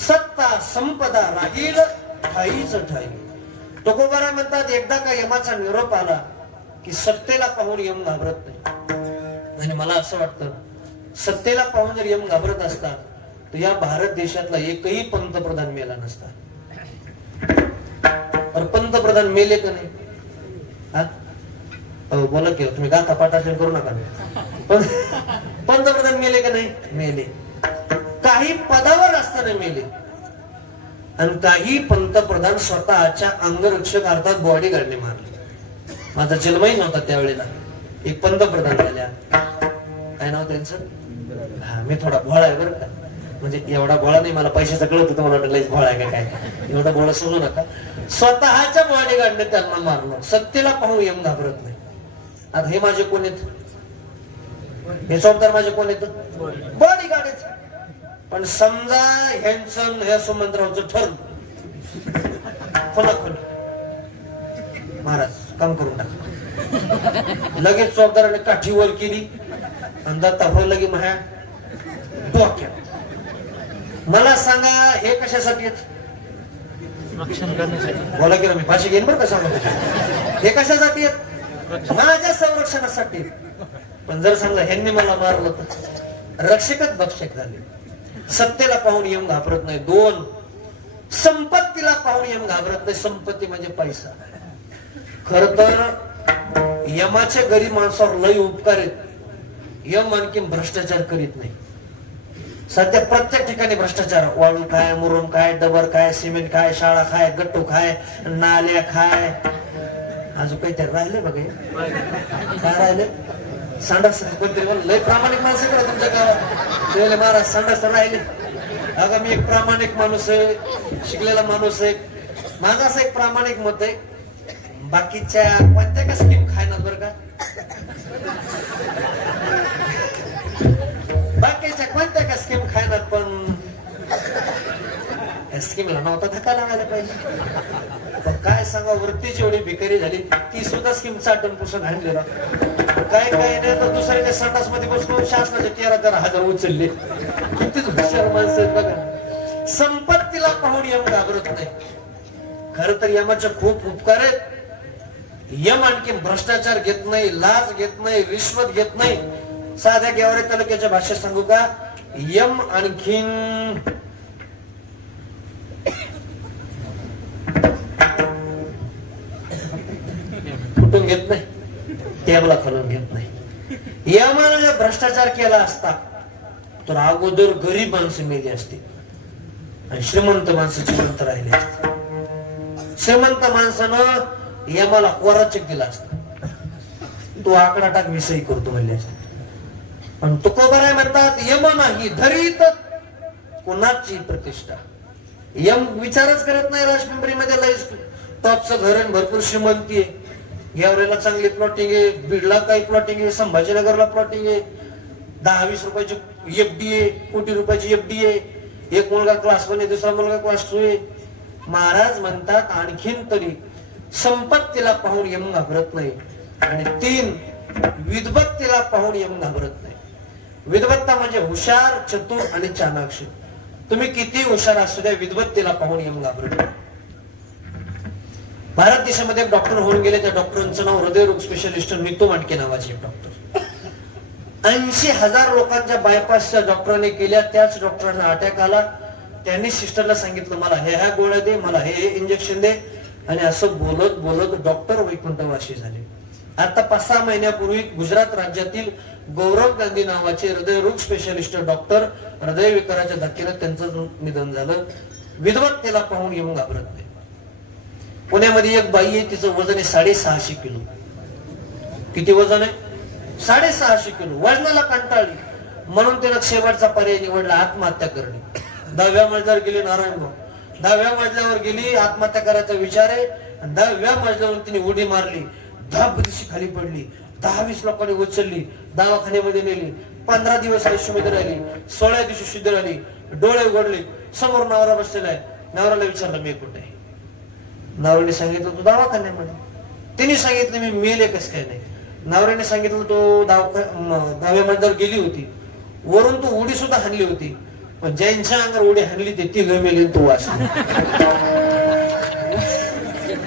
सत्ता संपदा राहील ठाईच ठाई. तुकोबाराय म्हणतात एकदा का यमाचा निरोप आला की सत्तेला पाहून यम घाबरत नाही. आणि मला असं वाटतं सत्तेला पाहून जर यम घाबरत असता तर या भारत देशातला एकही पंतप्रधान मेला नसता. पण पंतप्रधान मेले का नाही? बोला की तुम्ही गाथा पाठाशन करू नका. पण पंतप्रधान मेले का नाही? मेले. काही पदावर असताना मेले. आणि काही पंतप्रधान स्वतःच्या अंगरक्षक अर्थात बॉडीगार्डने मारले. माझा जन्मही नव्हता त्यावेळेला. एक पंतप्रधान झाल्या, काय नाव त्यांचं? हा, मी थोडा भोळा आहे बरं का. म्हणजे एवढा भोळा नाही, मला पैशाचं कळत होतं. मला वाटलं भोळा आहे का काय. एवढा भोळा समजू नका. स्वतःच्या बॉडीगार्डने त्यांना मारलं. सत्तेला पाहून यम घाबरत नाही. आता हे माझे कोण आहेत? हे चौकदार माझे कोण आहेत? बॉडीगार्ड आहेत. पण समजा ह्यांचं ह्या सुमंतरावचं ठरलं खोला महाराज काम करून टाका. लगेच चौकदाराने काठी वर केली आणि दत्ता लगे माझ्या डोक्यात. मला सांगा हे कशासाठी आहेत? बोला की मी फाशी घेईन बरं का. सांगा हे कशासाठी आहेत? माझ्या संरक्षणासाठी. पण जर सांगलं ह्यांनी मला मारलं तर रक्षकच भक्षक झाले. सत्तेला पाहून यम घाबरत नाही. 2 संपत्तीला पाहून यम घाबरत नाही. संपत्ती म्हणजे पैसा. खर तर यमाच्या गरीब माणसावर लय उपकार आहेत. यम आणखी भ्रष्टाचार करीत नाही. सध्या प्रत्येक ठिकाणी भ्रष्टाचार. वाळू काय, मुरुम काय, डबर काय, सिमेंट काय, शाळा काय, गट्टू काय, नाल्या काय, अजून काहीतरी राहिले बघ. काय राहिले? संडास. कोणतरी लय प्रामाणिक माणसं करा तुमच्या गावात. महाराज संडास राहिले. अगं मी एक प्रामाणिक माणूस आहे, शिकलेला माणूस आहे. माझं असं एक प्रामाणिक मत आहे, बाकीच्या कोणत्या का स्कीम खायनात बरं का, बाकीच्या कोणत्या का स्कीम खायनात, पण स्कीमला नव्हता धक्का लागायला पाहिजे. पण काय सांगा, वृत्तीची एवढी भिकारी झाली, ती सुद्धा स्कीम चाटून पुसून आणलेला. काय काय नाही तर दुसऱ्याच्या संडास मध्ये बसलो शासनाचे 13,000 उचलले. कितीच हुशार माणसं आहेत बघा. संपत्तीला पाहून यम घाबरत नाही. खर तर यमाचे खूप उपकार आहेत. यम आणखी भ्रष्टाचार घेत नाही, लाच घेत नाही, रिश्वत घेत नाही. साध्या गेवरे तालुक्याच्या भाषेत सांगू का, यम आणखीन कुठून घेत नाही, टेबला खालून घेत नाही. यमाने जर भ्रष्टाचार केला असता तर अगोदर गरीब माणसं मेली असती आणि श्रीमंत माणसं जिवंत राहिले असते. श्रीमंत माणसानं यमाला कोरा चेक दिला असता, तू आकडा टाक, मी सही करतो म्हणले असते. पण तुकोबाराय म्हणतात, यम नाही धरीत कोणाची प्रतिष्ठा. यम विचारच करत नाही. राजपिंपरीमध्ये लय टॉपचं घर आहे, भरपूर श्रीमंती आहे. गेवरेला चांगली प्लॉटिंग आहे, बीडला काही प्लॉटिंग आहे, संभाजीनगरला प्लॉटिंग आहे, 10-20 रुपयाची एफडी आहे, कोटी रुपयाची एफडी आहे. एक मुलगा क्लास 1 आहे, दुसरा मुलगा क्लास 2 आहे. महाराज म्हणतात आणखीन तरी संपत्तीला पाहून यम घाबरत नाही. आणि 3, विद्वत्तेला पाहून यम घाबरत नाही. विद्वत्ता म्हणजे हुशार, चतुर आणि चाणाक्ष. तुम्ही किती हुशार असू द्या, विद्वत्तेला पाहून यम घाबरत नाही. भारत देशामध्ये एक डॉक्टर होऊन गेले. त्या डॉक्टरांचं नाव हृदयरोग स्पेशलिस्ट नीतू मांडके नावाचे एक डॉक्टर. 80,000 लोकांच्या बायपासच्या डॉक्टरांनी केल्या. त्याच डॉक्टरांना अटॅक आला. त्यांनी सिस्टरला सांगितलं, मला ह्या गोळ्या दे, मला हे इंजेक्शन दे. आणि असं बोलत बोलत डॉक्टर वैकुंठवासी झाले. आता 5-6 महिन्यापूर्वी गुजरात राज्यातील गौरव गांधी नावाचे हृदयरोग स्पेशलिस्ट डॉक्टर हृदयविकाराच्या धक्क्याने त्यांचं निधन झालं. विद्वत्तेला पाहून यम घाबरत नाही. पुण्यामध्ये एक बाई आहे, तिचं वजन आहे 650 किलो. किती वजन आहे? 650 किलो. वजनाला कंटाळली म्हणून तिनं शेवटचा पर्याय निवडला, आत्महत्या करणे. 10व्या मजल्यावर गेली नारायणभाऊ. 10व्या मजल्यावर गेली, आत्महत्या करायचा विचार आहे. 10व्या मजल्यावर तिने उडी मारली. 10 दिवशी खाली पडली. 10-20 लोकांनी उचलली, दवाखान्यामध्ये नेली. 15 दिवस आयुष्य मध्ये राहिली. 16व्या दिवशी शुद्ध राहिली. डोळे उघडले, समोर नवरा बसलेला आहे. नवऱ्याला विचारलं, मी कुठे आहे? नवऱ्याने सांगितलं, तू दवाखान्यामध्ये. तिने सांगितलं, मी मेले कस काय नाही. नवऱ्याने सांगितलं, तो 10व्या मजल्यावर गेली होती. वरून तू उडी सुद्धा हाणली होती, पण ज्यांच्या अंगावर उडी हाणली ते ती मेली, तू वाचली.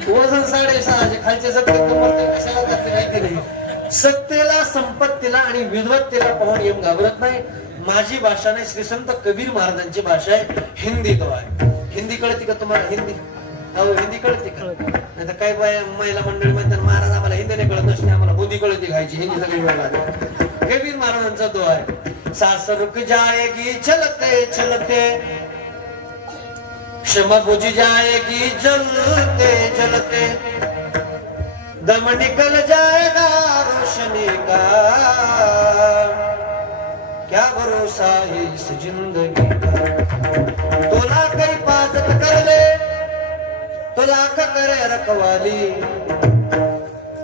वजन 650, खालचे कशाला माहिती नाही. सत्तेला, संपत्तीला आणि विद्वत्तेला पाहून यम घाबरत नाही. माझी भाषा नाही, श्री संत कबीर महाराजांची भाषा आहे. हिंदी तो आहे. हिंदी कळते का तुम्हाला? हिंदी हिंदी कळते का? नाही तर काय महिला मंडळी म्हणतात, महाराज आम्हाला हिंदी नाही कळत, नसते आम्हाला बुद्धी कळते खायची. हिंदी सगळी वेळा कबीर महाराजांचा तो आहे. सास रुक जाएगी चलते चलते, क्षमा बुझ जाएगी जलते जलते, दम निकल जाएगा रोशनी का, क्या भरोसा है इस जिंदगी का. तो लाख हिफाजत कर ले, तो लाख करे रखवाली,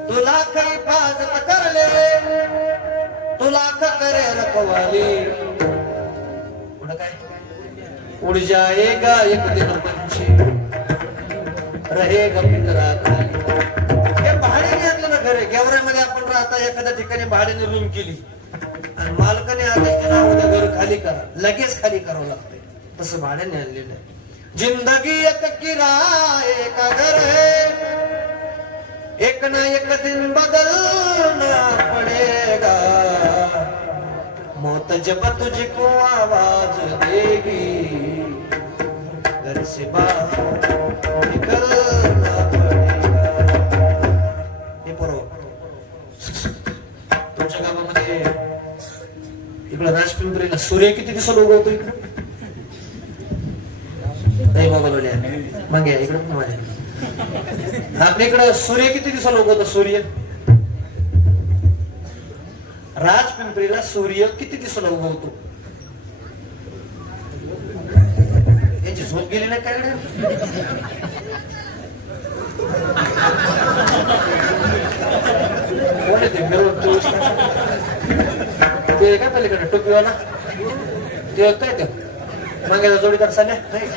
तो लाख हिफाजत कर ले, तो लाख करे रखवाली. पुढं काय? उड़ जाएगा एक दिन पंछी, रहेगा पिंजरा खाली. हे भाड्याने आणलं ना घर. गेवरामध्ये आपण राहता, एखाद्या ठिकाणी भाड्याने रूम केली आणि मालकाने आदेश दिला, उद्या घर खाली करा, लगेच खाली करावं लागतंय. तसं भाड्याने आणलेलं आहे. जिंदगी एक किराए का घर है, एक ना एक दिन बदलना पड़ेगा. मौत जब तुझको आवाज देगी, घर से बाहर निकलना पड़ेगा. हे बरोबर. तुमच्या गावामध्ये इकडे राजपिंपरीला पिंपरीला सूर्य किती दिवसाला उगवतो इकडे? नाही मोबाईल मग या इकडे आपल्या इकडे सूर्य किती दिवसाला उगवतो? सूर्य राजपिंपरीला सूर्य किती दिवसाला उगवतो? याची झोप गेली नाही काय? कोण येते मिळून 24 तास? ते काय पलीकडे टोपीवाला ते काय ते मागे जोडीदार साल्या नाही?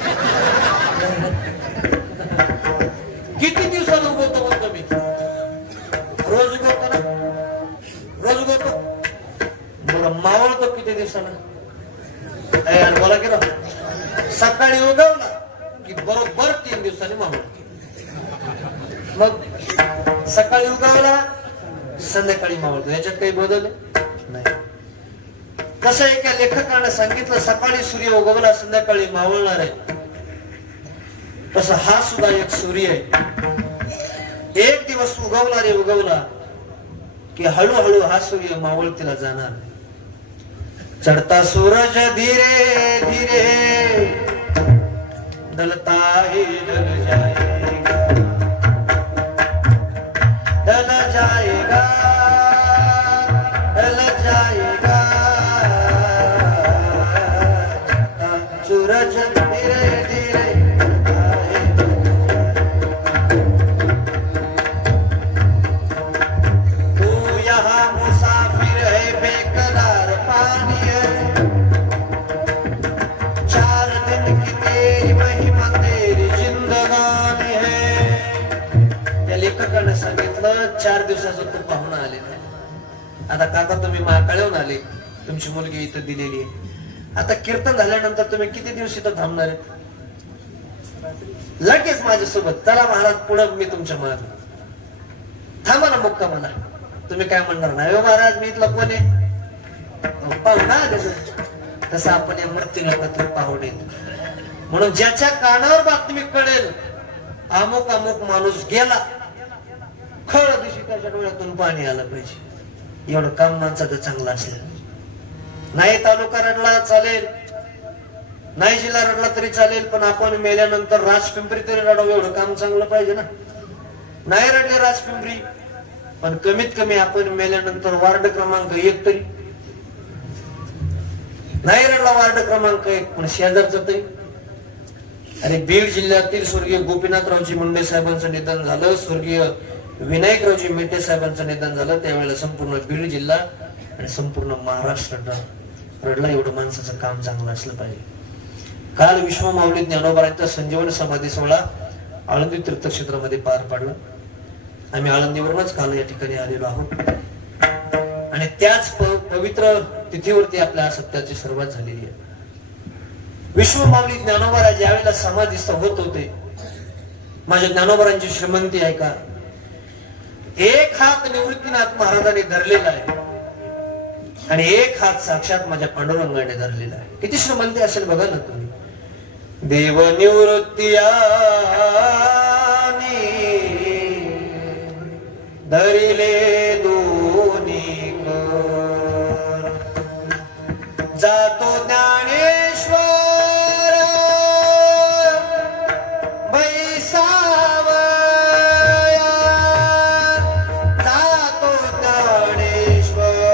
किती दिवसाला उगवतो म्हणतो मी? रोज उगवतो ना? रोज उगवतो. बरं मावळतो किती दिवसाला? बोला की सकाळी उगवला की बरोबर 3 दिवसांनी मावळतो. मग सकाळी उगवला संध्याकाळी मावळतो. याच्यात काही बदल नाही. कसं एका लेखकाने सांगितलं सकाळी सूर्य उगवला संध्याकाळी मावळणार आहे, तसं हा सुद्धा एक सूर्य आहे. एक दिवस उगवला कि हळूहळू हा सूर्य मावळतीला जाणार. चढ़ता सूरज धीरे धीरे ढलता ही ढल जाएगा, ढल जाएगा, ढल जाएगा. सूरज धीरे धीरे तू यहाँ मुसाफिर है, बेकरार पानी है. 4 दिन की तेरी महिमा तेरी जिंदगानी है. त्या लेखकाने सांगितलं 4 दिवसाचं तू पाहुणा आलेला आहे. आता काका तुम्ही महाकाळेहून आले, तुमची मुलगी इथं दिलेली आहे. आता कीर्तन झाल्यानंतर तुम्ही किती दिवस इथं थांबणार आहे? लगेच माझ्यासोबत चला महाराज पुढं मी तुमच्या महाराज थांबा ना मुक्कामाला. तुम्ही काय म्हणणार नाही हो महाराज मी इथला कोण आहे? पाहुणा आले. तसं आपण या मृत्यूला पाहुणे. म्हणून ज्याच्या कानावर बातमी कळेल अमुक अमुक माणूस गेला, खळ दिवशी त्याच्या डोळ्यातून पाणी आलं पाहिजे. एवढं काम माणसाचं चांगलं असेल. नाही तालुका रडला चालेल, नाही जिल्हा रडला तरी चालेल, पण आपण मेल्यानंतर राजपिंपरी तरी रडावं एवढं काम चांगलं पाहिजे ना. नाही रडले राजपिंपरी, पण कमीत कमी आपण मेल्यानंतर वार्ड क्रमांक 1 तरी नाही रडला. वार्ड क्रमांक 1 पण शेजारचं तरी. अरे बीड जिल्ह्यातील स्वर्गीय गोपीनाथरावजी मुंडे साहेबांचं निधन झालं, स्वर्गीय विनायकरावजी मेटे साहेबांचं निधन झालं. त्यावेळेला संपूर्ण बीड जिल्हा आणि संपूर्ण महाराष्ट्र रडला. एवढं माणसाचं काम चांगलं असलं पाहिजे. काल विश्व माऊली ज्ञानोबारांचा संजीवन समाधी सोहळा आळंदी तीर्थक्षेत्रामध्ये पार पडला. आम्ही आळंदीवरूनच काल या ठिकाणी आलेलो आहोत आणि त्याच पवित्र तिथीवरती आपल्या सत्याची सुरुवात झालेली आहे. विश्व माऊली ज्ञानोबा ज्यावेळेला समाधीस्थ होत होते, माझ्या ज्ञानोबारांची श्रीमंती आहे का, एक हात निवृत्तीनाथ महाराजांनी धरलेला आहे आणि एक हात साक्षात माझ्या पांडुरंगाने धरलेला आहे. किती श्रीमंती असेल बघा ना तुम्ही. देव निवृत्तियानी धरिले दोन्ही कर, जातो ज्ञानेश्वर बैसावया, जातो ज्ञानेश्वर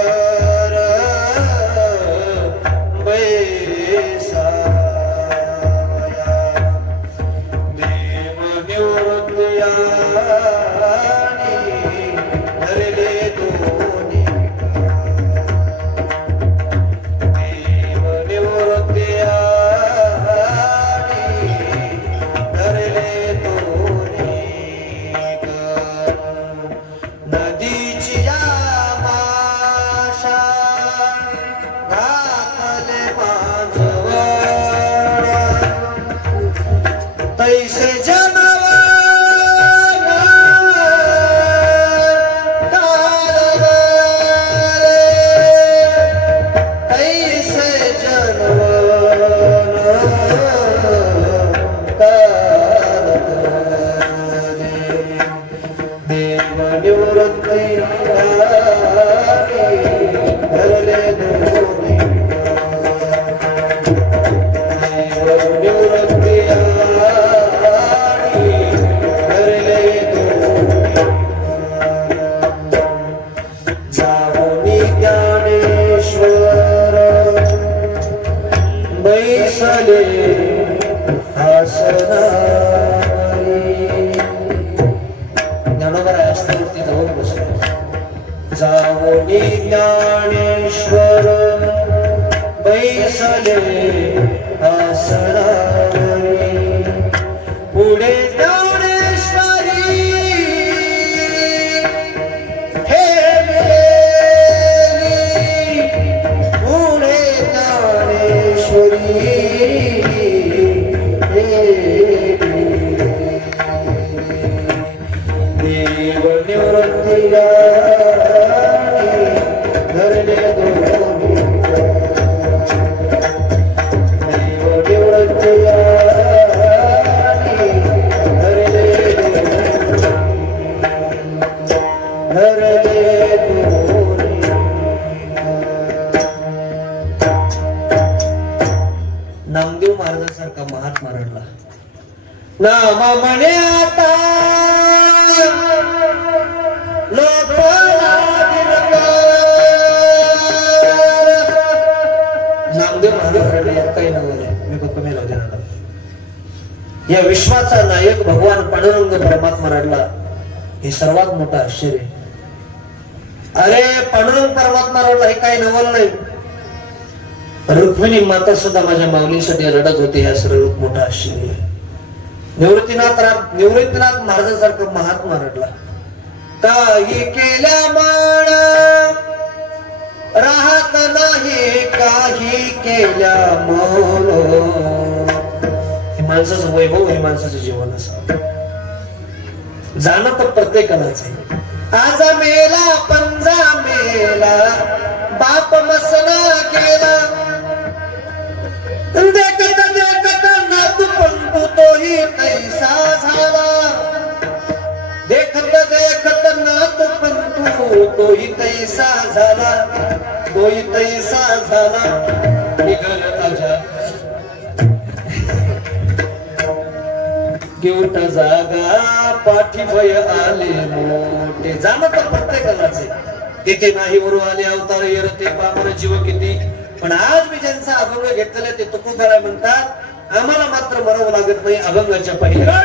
ज्ञानोबा असतावरती जाऊन बसले. जाऊनी ज्ञानेश्वर बैसले आसनावरी. पुढे ज्ञानेश्वरी हे पुढे ज्ञानेश्वरी देव निवृत्तीला धरले दोन्ही. देव निवृत्तीला धरले दोन्ही. नामदेव महाराजांसारखा महात्मा रडला. नाम म्हणे आता नामदेव महाराज रडले. यात काही नव्हते. मी फक्त मेला देणार. या विश्वाचा नायक भगवान पांडुरंग परमात्मा रडला. हे सर्वात मोठं आश्चर्य. अरे पांडुरंग परमात्मा रडला हे काही नवल नाही. रुक्मिणी माता सुद्धा माझ्या माऊलीसाठी रडत होते. हे सर्वात मोठं आश्चर्य. निवृत्तीनाथ महाराजांसारखं महात्मा रडला. काही केल्या मान राहत नाही काही केल्या मोल. हे माणसाचं वैभव हे माणसाचं जीवन असावं. जाणं तर प्रत्येकालाच आहे. आज मेला पंजा मेला बाप मसना केला. देखत देखत नातू पंतू तोही कैसा झाला. देखत देखत नातू पंतू तोही कैसा झाला. तोही कैसा झाला. निघाल ताजा केवट जागा पाठीभय आले मोठे. जाणं तर प्रत्येकालाच आहे. तिथे नाही वरू आले अवतार येरते पामर जीव किती. पण आज मी ज्यांचा अभंग घेतलेला ते तुकोबाराय म्हणतात. आम्हाला मात्र मरावं लागत नाही. अभंगाच्या पहिल्या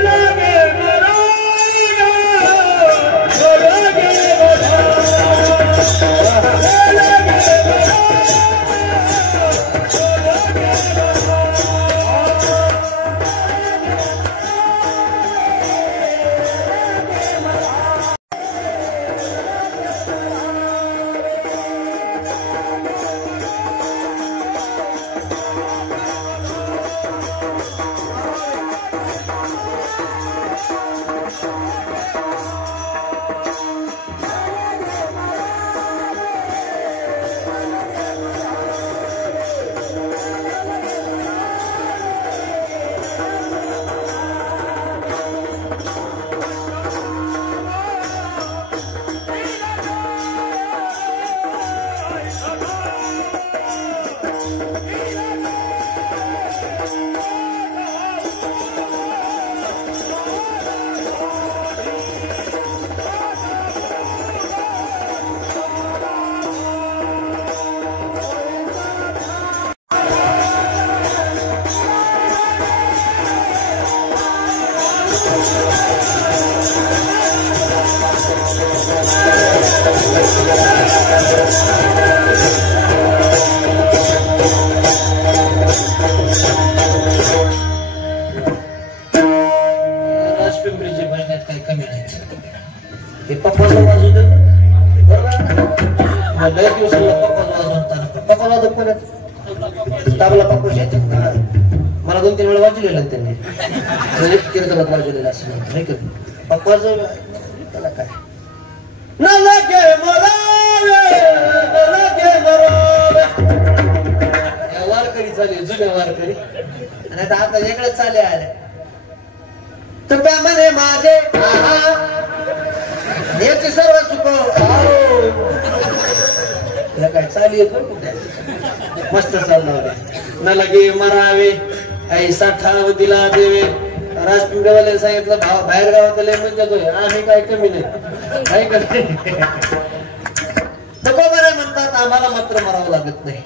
मला 2-3 वेळा वाजवलेला त्यांनी. कीर्तनात वाजवलेला असं नाही का. पप्पाचं त्याला काय न लागे वारकरी चाले जुन्या वारकरी. आणि आता वेगळं चाले आले. तुका म्हणे माझे याचे सर्व सुख काय चाली येतो कुठे मस्त चाललं होते. न लगे मरावे ऐसा ठाव दिला देवे. राजपिंडवाले सांगितलं बाहेर गावात लय म्हणजे आम्ही काय कमी नाही काय करते. तुकोबाराय म्हणतात आम्हाला मात्र मरावं लागत नाही.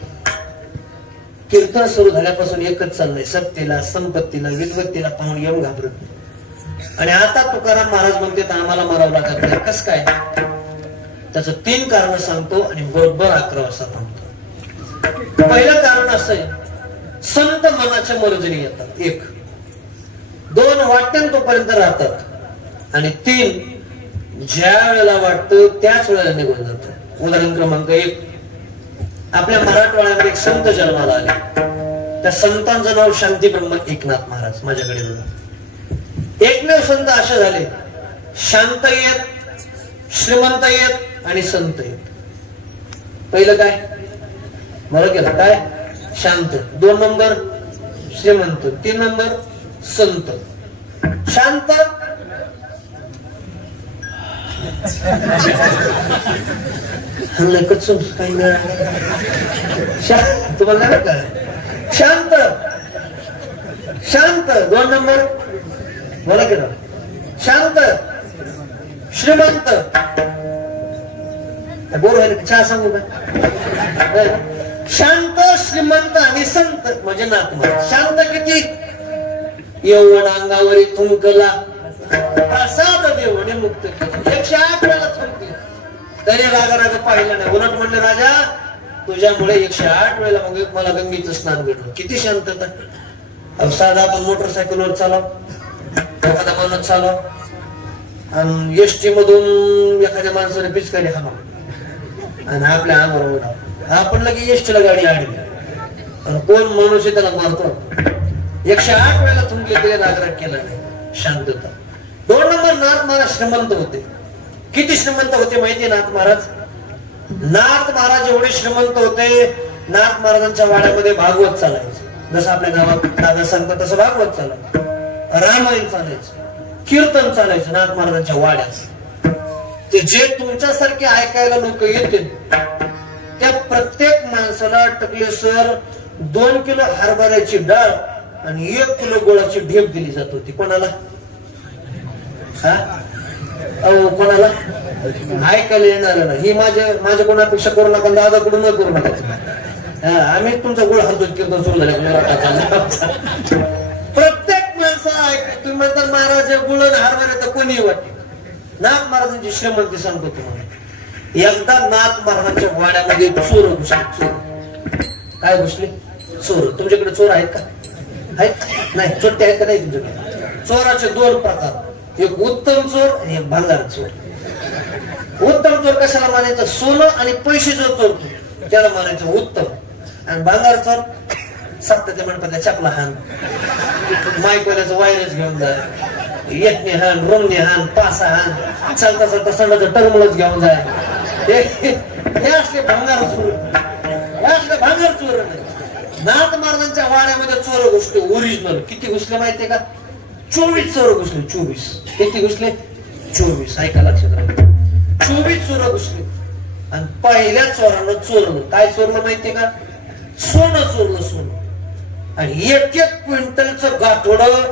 कीर्तन सुरू झाल्यापासून एकच चाललंय, सत्तेला संपत्तीला विद्वत्तीला पाहून यम घाबरत. आणि आता तुकाराम महाराज म्हणते आम्हाला मरावं लागत नाही. कस काय? त्याचं 3 कारण सांगतो आणि बरोबर 11 वाजता थांबतो. पहिलं कारण असं आहे, संत मनाच्या मर्जीने येतात. 1 2 वाटते तोपर्यंत राहतात. आणि 3 ज्या वेळेला वाटतं त्याच वेळेला निघून जातात. उदाहरण क्रमांक 1, आपल्या मराठवाड्यामध्ये एक संत जन्माला आले. त्या संतांचं नाव शांती ब्रह्म एकनाथ महाराज. माझ्याकडे बघा, एकमेव संत असे झाले, शांत येत, श्रीमंत येत आणि संत येत. पहिलं काय बरं केलं? काय? शांत. 2 नंबर श्रीमंत, 3 नंबर संत. शांत काही तुम्हाला नाही का? शांत शांत 2 नंबर बोला केलं. शांत श्रीमंत. बोल व्हायला चहा सांगू का? शांत श्रीमंत आणि संत म्हणजे नातमार. शांत किती? यौवन अंगावरी थुंकला प्रसाद देवने मुक्त केला. 108 वेळा थुंकले तरी राग पाहिलं नाही. उलट म्हणले, राजा तुझ्यामुळे 108 वेळेला मग मला गंगेचं स्नान भेटलं. किती शांतता. साधा आपण मोटरसायकलवर चालव, एखादा माणूस चालव आणि एसटी मधून एखाद्या माणसाने पिचकारी हाणव आणि आपल्या अंगावर उडाव, आपण लगेच एसटीला गाडी आडली आणि कोण माणूस त्याला मारतो. 108 वेळेला थुंकले तरी राग केला नाही. शांतता. 2 नंबर नाथ महाराज श्रीमंत होते. किती श्रीमंत होते माहितीये नाथ महाराज? नाथ महाराज एवढे श्रीमंत होते, नाथ महाराजांच्या वाड्यामध्ये भागवत चालायचं. जसं आपल्या गावात दादा सांगतात तसं भागवत चालायचं, रामायण चालायचं, कीर्तन चालायचं नाथ महाराजांच्या वाड्यात. ते जे तुमच्यासारखे ऐकायला लोक येतील त्या प्रत्येक माणसाला टकलेसर 2 किलो हरभऱ्याची डाळ आणि 1 किलो गोळाची ढेप दिली जात होती. कोणाला? कोणाला? ऐकायला येणार ना. ही माझ्या कोणापेक्षा करू नका, दादाकडून करू नका. आम्ही तुमचा गुळ हरतो कीर्तन सुरू झाले. प्रत्येक माणसं ऐक. तुम्ही म्हणता महाराज गुळ हरभरे तर कोणीही वाटते. नाथ महाराजांची श्रीमंती सांगतो तुम्हाला. एकदा नाथ महाराजांच्या वाड्यामध्ये चोर घुसले. चोर काय घुसले? चोर. तुमच्याकडे चोर आहेत का? आहेत? नाही. चोरटे आहेत का? नाही तुमच्याकडे. चोराचे 2 प्रकार, एक उत्तम चोर आणि एक भंगार चोर. उत्तम चोर कशाला मानायचं? सोनं आणि पैसे जो चोरतो त्याला मानायचं उत्तम. आणि भंगार चोर सत्ताच्या मंडपातल्या चपला हान, मायकोल्याचं वायरस घेऊन जाय, येटने हान, रोमने हान, पासा हान, चालता चालता संडाचं टर्मलच घेऊन जाय. हे असले भंगार चोर. हे असले भंगार चोर नाही. नाथ महाराजांच्या वाड्यामध्ये चोर घुसले ओरिजिनल. किती घुसले माहितीये का? 24 चोर घुसले. 24. किती घुसले? 24. ऐका लक्षात राहा. 24 चोर घुसले. आणि पहिल्या चोरानं चोरलं. काय चोरलं माहितीये का? सोनं चोरलं. सोनं. आणि 1-1 क्विंटलचं गाठोडं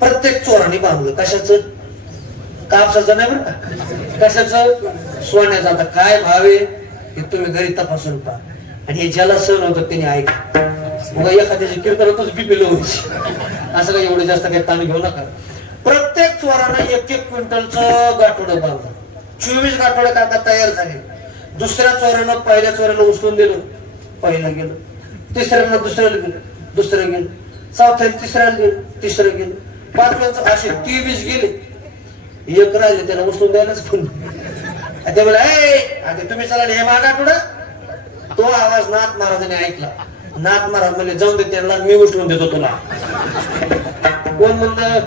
प्रत्येक चोराने बांधलं. कशाचं? कापसाचं नाही बरं का, कशाचं? सोन्याचं. आता काय भाव आहे हे तुम्ही घरी तपासून पहा. आणि हे ज्याला सण होतं त्याने ऐका. मग एखाद्याची कीर्तन होतच बीपी लो होती. असं काही एवढं जास्त काही ताण घेऊ नका. प्रत्येक चोरानं 1-1 क्विंटलचं गाठोडं बांधलं. 24 गाठोडे काका तयार झाले. दुसऱ्या चोरानं पहिल्या चोराला उचलून दिलं, पहिलं गेलं. तिसऱ्यानं दुसऱ्याला गेलं, दुसरं गेलं. चौथ्यानं तिसऱ्याला गेलं, तिसरं गेलं. 5व्याचं असे 23 गेले. एक राहिले, त्याला उचलून द्यायलाच फोन. ते बोला, आधी तुम्ही चला हे मागा पुढं. तो आवाज नाथ महाराजांनी ऐकला. नाथ महाराज म्हणजे जाऊन दे त्यांना, मी उचलून देतो तुला. कोण म्हणलं?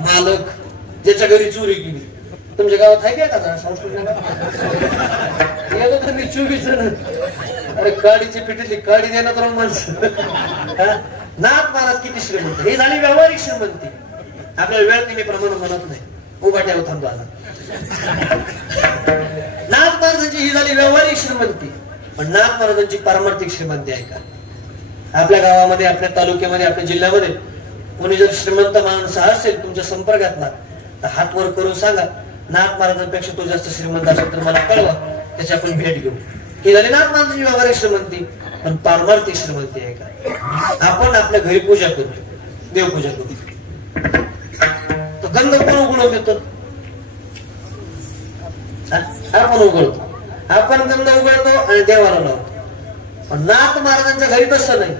मालक ज्याच्या घरी चोरी केली. तुमच्या गावात आहे का संस्कृती? मी 24 जण. अरे काडीची पिठीतली काडी देण्यात राहून माणसं. नाथ महाराज किती श्रीमंत. ही झाली व्यावहारिक श्रीमंती. आपल्याला वेळ कमी प्रमाण म्हणत नाही. उभा ठेव थांबतो आता. नाथ महाराजांची ही झाली व्यावहारिक श्रीमंती. पण नाथ महाराजांची पारमार्थिक श्रीमंती आहे का? आपल्या गावामध्ये, आपल्या तालुक्यामध्ये, आपल्या जिल्ह्यामध्ये कोणी जर श्रीमंत माणूस असेल तुमच्या संपर्कातला तर हात वर करून सांगा, नाथ महाराजांपेक्षा तो जास्त श्रीमंत असेल तर मला कळवा, त्याची आपण भेट घेऊ. ही झाली नाथ महाराजांची व्यवहारिक श्रीमंती. पण पारमार्थिक श्रीमंती आहे का? आपण आपल्या घरी पूजा करतो, देवपूजा करतो, तो गंध कोण उघडून देतो? आपण उघडतो, आपण गंध उघडतो आणि देवाला लावतो. पण नाथ महाराजांच्या घरी तसं नाही.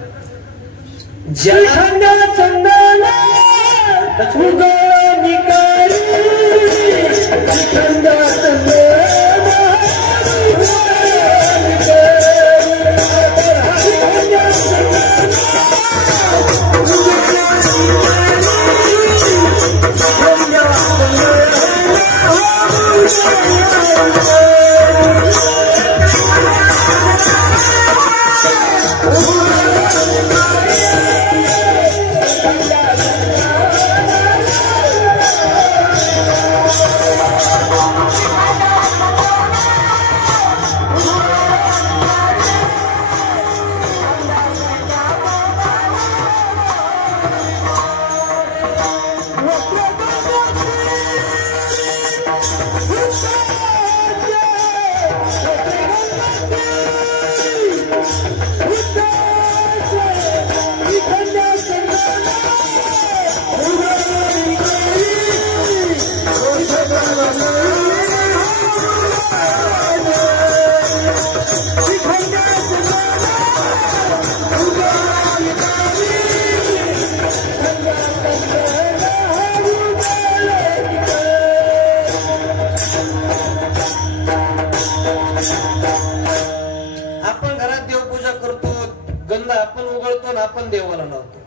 आपण देवाला लावतो.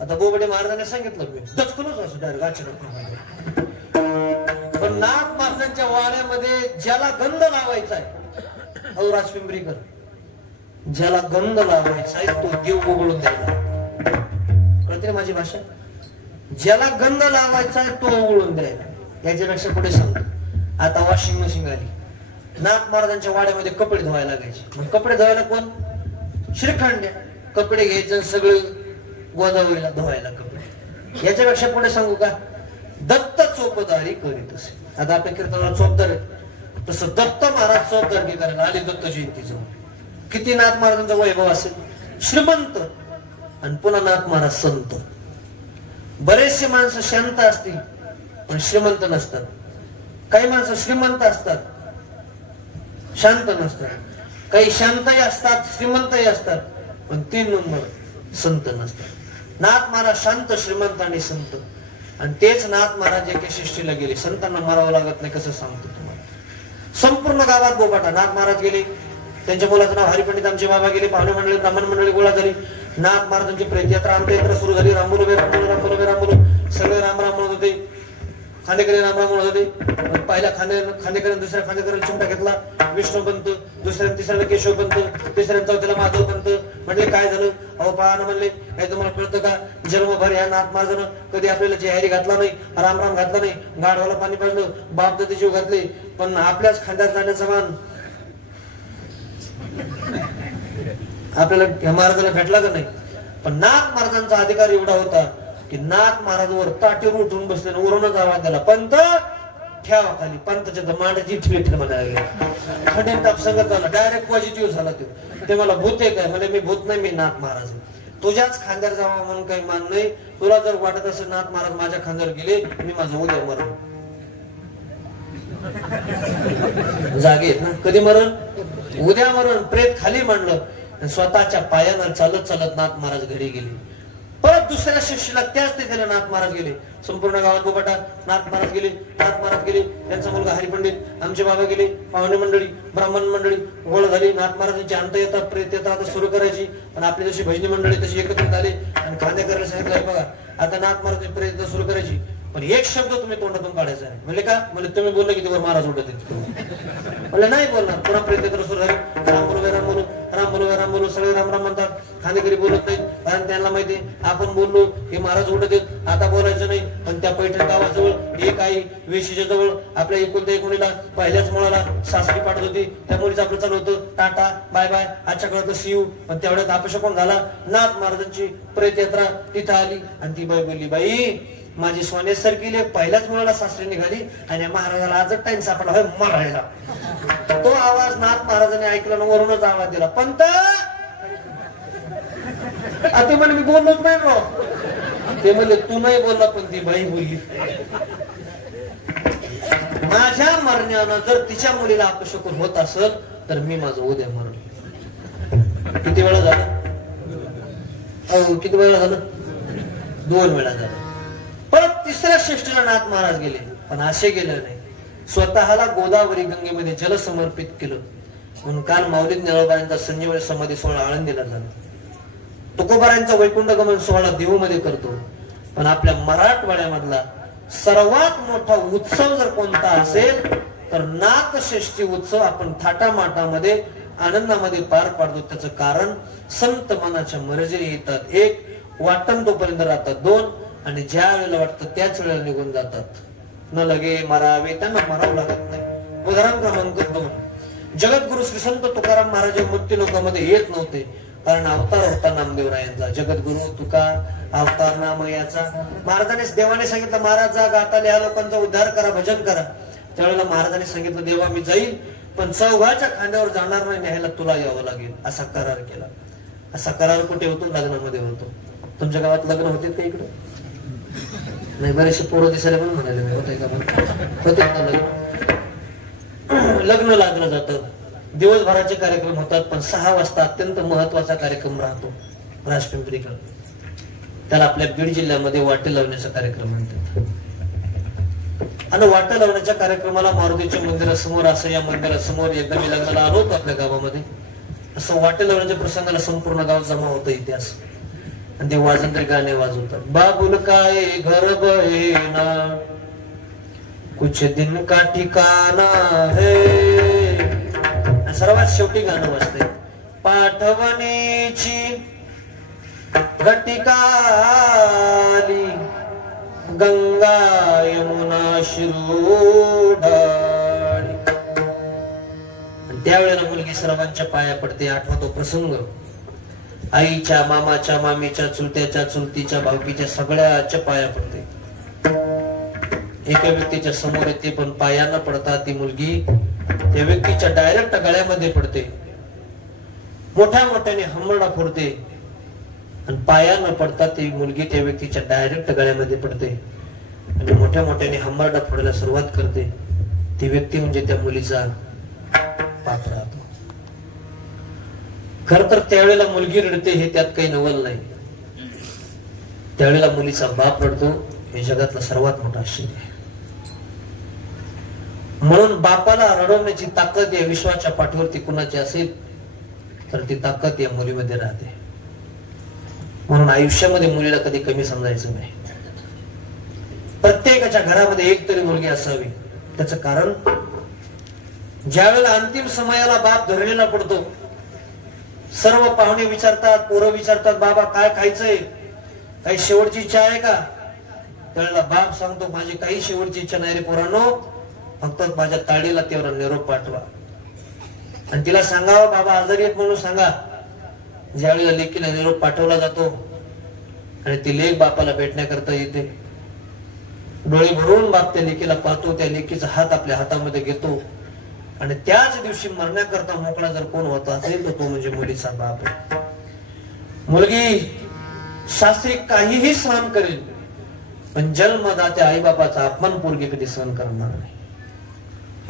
आता बोबडे महाराजांनी सांगितलं मी दचकूनच असं डायरेक्ट. पण नाथ महाराजांच्या वाड्यामध्ये ज्याला गंध लावायचा आहे, औ राजपिंपरीकर, ज्याला गंध लावायचा आहे तो देव उघडून द्यायला. कळते माझी भाषा? ज्याला गंध लावायचा आहे तो उघडून द्यायला. याच्यापेक्षा पुढे सांगतो. आता वॉशिंग मशीन आली. नाथ महाराजांच्या वाड्यामध्ये कपडे धुवायला लागायचे. मग कपडे धुवायला कोण? श्रीखंड्या. कपडे घ्यायचं सगळे गोदावरीला धुवायला कपडे. याच्यापेक्षा पुढे सांगू का? दत्त चोपदारी करीत असे. आता आपल्या कीर्तनाला चोपदार आहे, तसं दत्त महाराज चोपदारी करायला आले दत्त जयंतीचं. किती नाथ महाराजांचा वैभव असेल. श्रीमंत आणि पुन्हा नाथ महाराज संत. बरेचसे माणसं शांत असतील पण श्रीमंत नसतात. काही माणसं श्रीमंत असतात, शांत नसतात. काही शांतही असतात, श्रीमंतही असतात, पण 3 नंबर संत नसतात. नाथ महाराज शांत, श्रीमंत आणि संत. आणि तेच नाथ महाराज एके शिष्टीला गेले. संतांना मारावं लागत नाही, कसं सांगतो तुम्हाला. संपूर्ण गावात बोबाटा. नाथ महाराज गेले, त्यांच्या मुलाचं नाव हरिपंडित आमचे बाबा गेले. पाहुणे मंडळी, ब्राह्मण मंडळी गोळा झाली. नाथ महाराजांची प्रेतयात्रा, अंत्ययात्रा सुरू झाली. रामबोलो रामबोलो रामबोलो रामबोलो सगळे राम राम म्हणत होते. खांडेकरी राम राम म्हणत होते. पहिल्या खांडेकरी दुसऱ्या खांडेकरी चिमटा घेतला. विष्णू पंत, दुसऱ्या तिसऱ्याला केशव पंत, तिसऱ्या चौथ्याला माधव पंत. म्हणले काय झालं? अहो पाहणं म्हणले, काय तुम्हाला कळतं का? जन्मभर या नाथ महाराजानं कधी आपल्याला चेहरी घातला नाही, राम राम घातला नाही, गाढवाला पाणी पाजलं, बाप दादी जीव घातले, पण आपल्याच खांद्यात जाण्याचा मान आपल्याला या महाराजाला भेटला का नाही? पण नाथ महाराजांचा अधिकार एवढा होता की नाथ महाराजवर ताटीवर उठून बसले, वरूनच आवाज दिला, पंत ठेवा खाली. पंताच्या मांडाची ठेठ म्हणायला खंडेन ताप संगत झाला. डायरेक्ट पॉझिटिव्ह झाला. ते मला भूत आहे काय? म्हणजे मी भूत नाही, मी नाथ महाराज. तुझ्याच खांद्यावर जावा म्हणून काही मान नाही. तुला जर वाटत असेल नाथ महाराज माझ्या खांद्यावर गेले, मी माझं उद्या मरण. जागे ना, कधी मरण? उद्या मरण. प्रेत खाली मांडलं, स्वतःच्या पायानं चालत चालत नाथ महाराज घरी गेले. परत दुसऱ्या शिष्याला त्याच तिथे नाथ महाराज गेले. संपूर्ण गावात बोबाटा. नाथ महाराज गेले, नाथ महाराज गेले, त्यांचा मुलगा हरिपंडित आमचे बाबा गेले. पाहुणे मंडळी, ब्राह्मण मंडळी गोळ झाली. नाथ महाराजांची अंत येतात, प्रेत येतात, आता सुरू करायची. आणि आपली जशी भजनी मंडळी तशी एकत्रित आले आणि खांदे करायला सांगितलं, बघा आता नाथ महाराजांची प्रेत सुरू करायची, पण एक शब्द तुम्ही तोंडातून काढायचा आहे. म्हणजे का? म्हणजे तुम्ही बोलले की तेव्हा महाराज उठत म्हणजे नाही बोलणार. पुन्हा प्रेत सुरू झाली. राम बोलो राम बोलो राम बोलो राम बोलो, सगळे राम राम म्हणतात. खांदेकरी बोलत नाहीत, कारण त्यांना माहिती आपण बोललो हे महाराज उठत आहेत, आता बोलायचं नाही. पण त्या पैठण गावाजवळ एक आई वेशीच्या जवळ आपल्या एकुलत्या एकुणीला पहिल्याच मुलाला सासरी पाठवत होती. त्यामुळेच आपलं चालू होतं टाटा बाय बाय, आजच्या काळात सीयू. पण तेवढ्यात अपशकुन झाला. नाथ महाराजांची प्रेत यात्रा तिथं आली आणि ती बाई बोलली, बाई माझी सोन्यासारखी लेक पहिल्याच मुलाला सासरी निघाली आणि महाराजाला आजच टाइम सापडला होय मरायला. तो आवाज नाथ महाराजांनी ऐकला ना वरूनच आवाज दिला, पंत ते म्हणे मी बोललोच नाही रो. ते म्हणले तू नाही बोलला पण ती बाई बोलली. माझ्या मरण्यानं जर तिच्या मुलीला अपशकुन होत असेल तर मी माझं उद्या मरण. किती वेळा झालं? किती वेळा झालं? 2 वेळा झालं. परत तिसऱ्या श्रेष्ठीला नाथ महाराज गेले, पण असे गेले नाही, स्वतःला गोदावरी गंगेमध्ये जल समर्पित केलं. म्हणून काल माऊलीत निळोबायांचा संजीवनी समाधी सोहळा आळंदीला झाला. तुकोबारायांचा वैकुंठ गमन सोहळा देहूमध्ये करतो. पण आपल्या मराठवाड्यामधला सर्वात मोठा उत्सव जर कोणता असेल तर नाथषष्ठी उत्सव आपण थाटामाटामध्ये आनंदामध्ये पार पाडतो. त्याचं कारण संत मनाच्या मर्जीने येतात 1, वाटण तोपर्यंत राहतात 2, आणि ज्या वेळेला वाटतं त्याच वेळेला निघून जातात. न लगे मरावे, त्यांना मरावं लागत नाही. उदाहरण क्रमांक 2, जगद्गुरु श्री संत तुकाराम महाराज मृत्यू लोकांमध्ये येत नव्हते, कारण अवतार होता नामदेवरायांचा. जगद्गुरु तुका अवतार नाम याचा. महाराजांनी देवाने सांगितलं महाराज जा गाताले ह्या लोकांचा उद्धार करा, भजन करा. त्यावेळेला महाराजांनी सांगितलं देवा मी जाईल पण चौघाच्या खांद्यावर जाणार नाही, न्यायला तुला यावं लागेल, असा करार केला. असा करार कुठे होतो? लग्नामध्ये होतो. तुमच्या गावात लग्न होते का इकडे? नाही, बरेचसे पोरं दिसायला पण म्हणाले होते का? होते ना लग्न. लग्न लागलं जातं, दिवसभराचे कार्यक्रम होतात, पण 6 वाजता अत्यंत महत्वाचा कार्यक्रम राहतो राजपिंपरीकर. त्याला आपल्या बीड जिल्ह्यामध्ये वाटे लावण्याचा कार्यक्रम म्हणतात. आणि वाटे लावण्याच्या कार्यक्रमाला मारुतीच्या मंदिरासमोर, असं या मंदिरासमोर एकदा मी लग्नाला आलो होतो आपल्या गावामध्ये, असं वाटे लावण्याच्या प्रसंगाला संपूर्ण गाव जमा होतं इतिहास. आणि ते वाजंत्री गाणे वाजवतात. बाबुल काय घर बहेना कुछ दिन का ठिकाना है. सर्वात शेवटी गाणं वाजतंय पाठवणीची घटिकाली गंगा यमुना शिरोढाळी. आणि त्यावेळेला मुलगी सर्वांच्या पाया पडते. आठवा तो प्रसंग. आईच्या, मामाच्या, मामीच्या, चुलत्याच्या, चुलतीच्या, भावकीच्या सगळ्याच्या पाया पडते. एका व्यक्तीच्या समोर येते पण पाया न पडता ती मुलगी त्या व्यक्तीच्या डायरेक्ट गळ्यामध्ये पडते. मोठ्या मोठ्याने हंबरडा फोडते आणि पाया न पडता ती मुलगी त्या व्यक्तीच्या डायरेक्ट गळ्यामध्ये पडते आणि मोठ्या मोठ्याने हंबरडा फोडायला सुरुवात करते. ती व्यक्ती म्हणजे त्या मुलीचा बाप राहतो. खर तर त्यावेळेला मुलगी रडते हे त्यात काही नवल नाही. त्यावेळेला मुलीचा बाप रडतो हे जगातला सर्वात मोठा आश्चर्य आहे. म्हणून बापाला रडवण्याची ताकद या विश्वाच्या पाठीवरती कुणाची असेल तर ती ताकद या मुलीमध्ये राहते. म्हणून आयुष्यामध्ये मुलीला कधी कमी समजायचं नाही. प्रत्येकाच्या घरामध्ये एक तरी मुलगी असावी. त्याचं कारण ज्यावेळेला अंतिम समयाला बाप धरणीला पडतो, सर्व पाहुणे विचारतात, पोरं विचारतात बाबा काय खायचंय, काही शेवटची इच्छा आहे का? त्यावेळेला बाप सांगतो माझी काही शेवटची इच्छा नाही रे पोरांनो, फक्त माझ्या ताडीला तेवढा निरोप पाठवा. आणि तिला सांगावं बाबा आजारी आहेत म्हणून सांगा. ज्यावेळेला लेकीला निरोप पाठवला जातो आणि ती लेक बापाला भेटण्याकरता येते, डोळे भरून बाप त्या लेकीला पाहतो, त्या लेकीचा हात आपल्या हातामध्ये घेतो आणि त्याच दिवशी मरण्याकरता मोकळा जर कोण होता असेल तर तो म्हणजे मुलीचा बाप. मुलगी शास्त्री काहीही सहन करेल पण जन्मदात्या आई बापाचा अपमान पोरगी कधी सहन करणार नाही.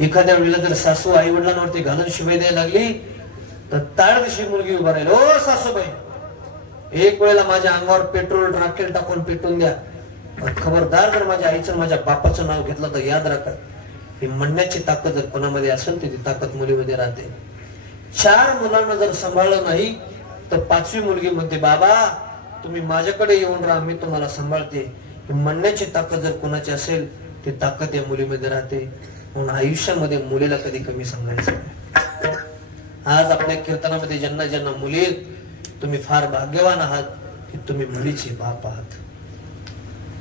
एखाद्या वेळेला जर सासू आई वडिलांवरती घालून शिवाय द्यायला लागली तर ताळ दिवशी मुलगी उभा राहील, ओ सासूबाई एक वेळेला माझ्या अंगावर पेट्रोल राखेल टाकून पेटून द्या, खबरदार जर माझ्या आईचं माझ्या बापाचं नाव घेतलं तर याद राखा. ही म्हणण्याची ताकद जर कोणामध्ये असेल तर ती ताकद मुलीमध्ये राहते. 4 मुलांना जर सांभाळलं नाही तर 5वी मुलगी म्हणते बाबा तुम्ही माझ्याकडे येऊन राहा, मी तुम्हाला सांभाळते. म्हणण्याची ताकद जर कोणाची असेल ती ताकद या मुलीमध्ये राहते. म्हणून आयुष्यामध्ये मुलीला कधी कमी सांगायचं नाही. आज आपल्या कीर्तनामध्ये ज्यांना ज्यांना मुली आहेत तुम्ही फार भाग्यवान आहात की तुम्ही मुलीचे बाप आहात.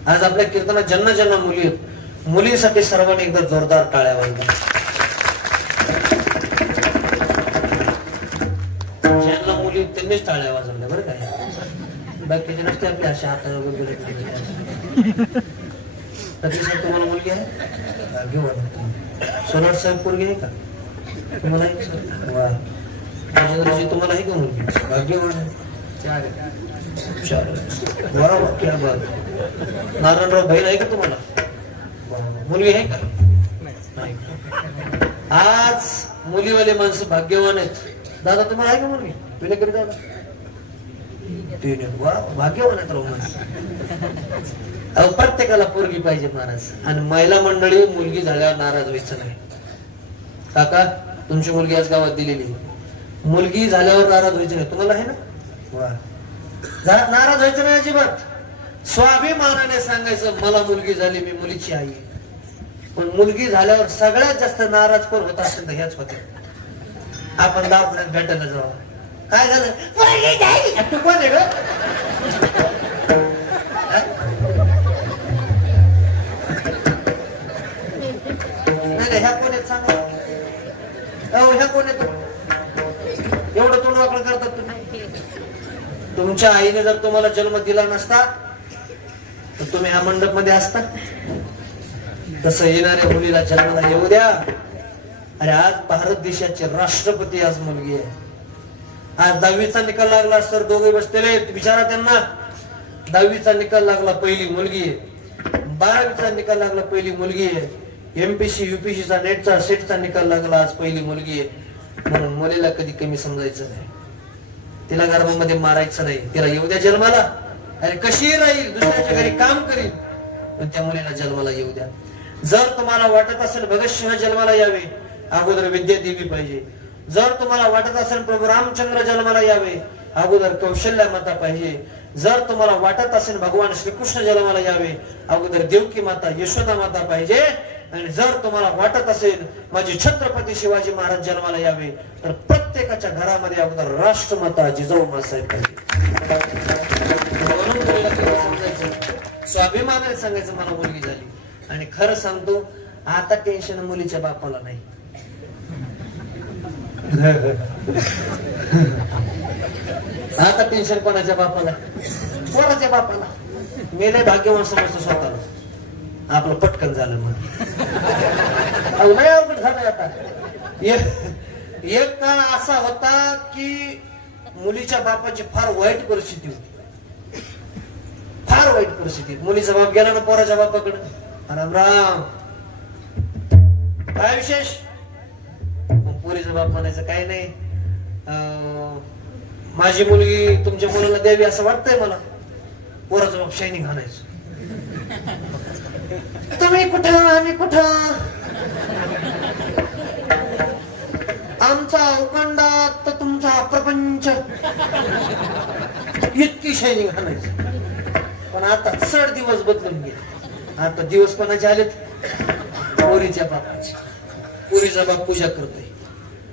आज आपल्या कीर्तनात ज्यांना ज्यांना मुली आहेत, मुलीसाठी सर्वांनी एकदा जोरदार टाळ्या वाजवा. ज्यांना मुली त्यांनीच टाळ्या वाजवल्या बरं काय, बाकीचे नसते आपल्या अशा हातावर सर तुम्हाला मुलगी आहे? भाग्यवान. सोनार साहेब पोरगी आहे का तुम्हाला? वा. राजेंद्रजी तुम्हाला आहे का मुलगी? भाग्यवान. चार. वा वा, क्या बात. नारायणराव बहीण आहे का तुम्हाला? मुलगी आहे का? नाही. आज मुलीवाले माणसं भाग्यवान आहेत. दादा तुम्हाला आहे का मुलगी? विलेकरी दादा? वा, भाग्यवान आहेत राव माणसं. प्रत्येकाला पोरगी पाहिजे महाराज. आणि महिला मंडळी मुलगी झाल्यावर नाराज व्हायचं नाही. काका तुमची मुलगी आज गावात दिलेली, मुलगी झाल्यावर नाराज व्हायचं नाही. तुम्हाला आहे ना? वा. नाराज व्हायचं नाही अजिबात. स्वाभिमानाने सांगायचं मला मुलगी झाली, मी मुलीची आई. पण मुलगी झाल्यावर सगळ्यात जास्त नाराज पण होत असेल तर ह्याच होते. आपण दवाखान्यात भेटायला जाऊ, काय झालं? तू कोण आहे ग? नाही ह्या कोण आहेत सांगा. ह्या कोण येतो एवढं तोंड वाकड करतात तुम्ही? तुमच्या आईने जर तुम्हाला जन्म दिला नसता तर तुम्ही ह्या मंडप मध्ये असता? तसं येणाऱ्या मुलीला जन्माला येऊ द्या. अरे आज भारत देशाचे राष्ट्रपती आज मुलगी आहे. आज 10वीचा निकाल लागला सर, दोघे बसलेले विचारा त्यांना. 10वीचा निकाल लागला पहिली मुलगी आहे. 12वीचा निकाल लागला पहिली मुलगी आहे. एमपीसी युपीसीचा नेटचा सेटचा निकाल लागला आज पहिली मुलगी आहे. म्हणून मुलीला कधी कमी समजायचं नाही, तिला गर्भामध्ये मारायचं नाही. तिला येऊ द्या जन्माला. अरे कशी राहील, दुसऱ्याच्या घरी काम करील, पण त्या मुलीला जन्माला येऊ द्या. जर तुम्हाला वाटत असेल भगतसिंह जन्माला यावे, अगोदर विद्या देवी पाहिजे. जर तुम्हाला वाटत असेल प्रभू रामचंद्र जन्माला यावे, अगोदर कौशल्या माता पाहिजे. जर तुम्हाला वाटत असेल भगवान श्रीकृष्ण जन्माला यावे, अगोदर देवकी माता यशोदा माता पाहिजे. आणि जर तुम्हाला वाटत असेल माझे छत्रपती शिवाजी महाराज जन्माला यावे, तर प्रत्येकाच्या घरामध्ये अगोदर राष्ट्रमाता जिजाऊ मासाहेब पाहिजे. स्वाभिमानाने सांगायचं मला मुलगी झाली. आणि खरं सांगतो आता टेन्शन मुलीच्या बापाला नाही. आता टेन्शन कोणाच्या बापाला? कोणाच्या बापाला? मेले भाग्यवान समजतो स्वतःला. आपलं पटकन झालं म्हणून नाही अवघड झालं. आता एक काळ असा होता की मुलीच्या बापाची फार वाईट परिस्थिती होती, फार वाईट परिस्थिती. मुलीचा बाप गेला ना पोराच्या बापाकडे, राम राम काय विशेष? पोरीचा बाप म्हणायचं काय नाही, माझी मुलगी तुमच्या मुलाला द्यावी असं वाटतंय मला. पोराचा बाप शायनिंग आणायचं, तुम्ही कुठं आम्ही कुठं, आमचा उकंडा तर तुमचा प्रपंच, इतकी शायनिंग आणायची. पण आता चढ दिवस बदलून गेले. आता दिवस कोणाचे आलेत? पोरीच्या बापाचे. पोरीचा बाप पूजा करतोय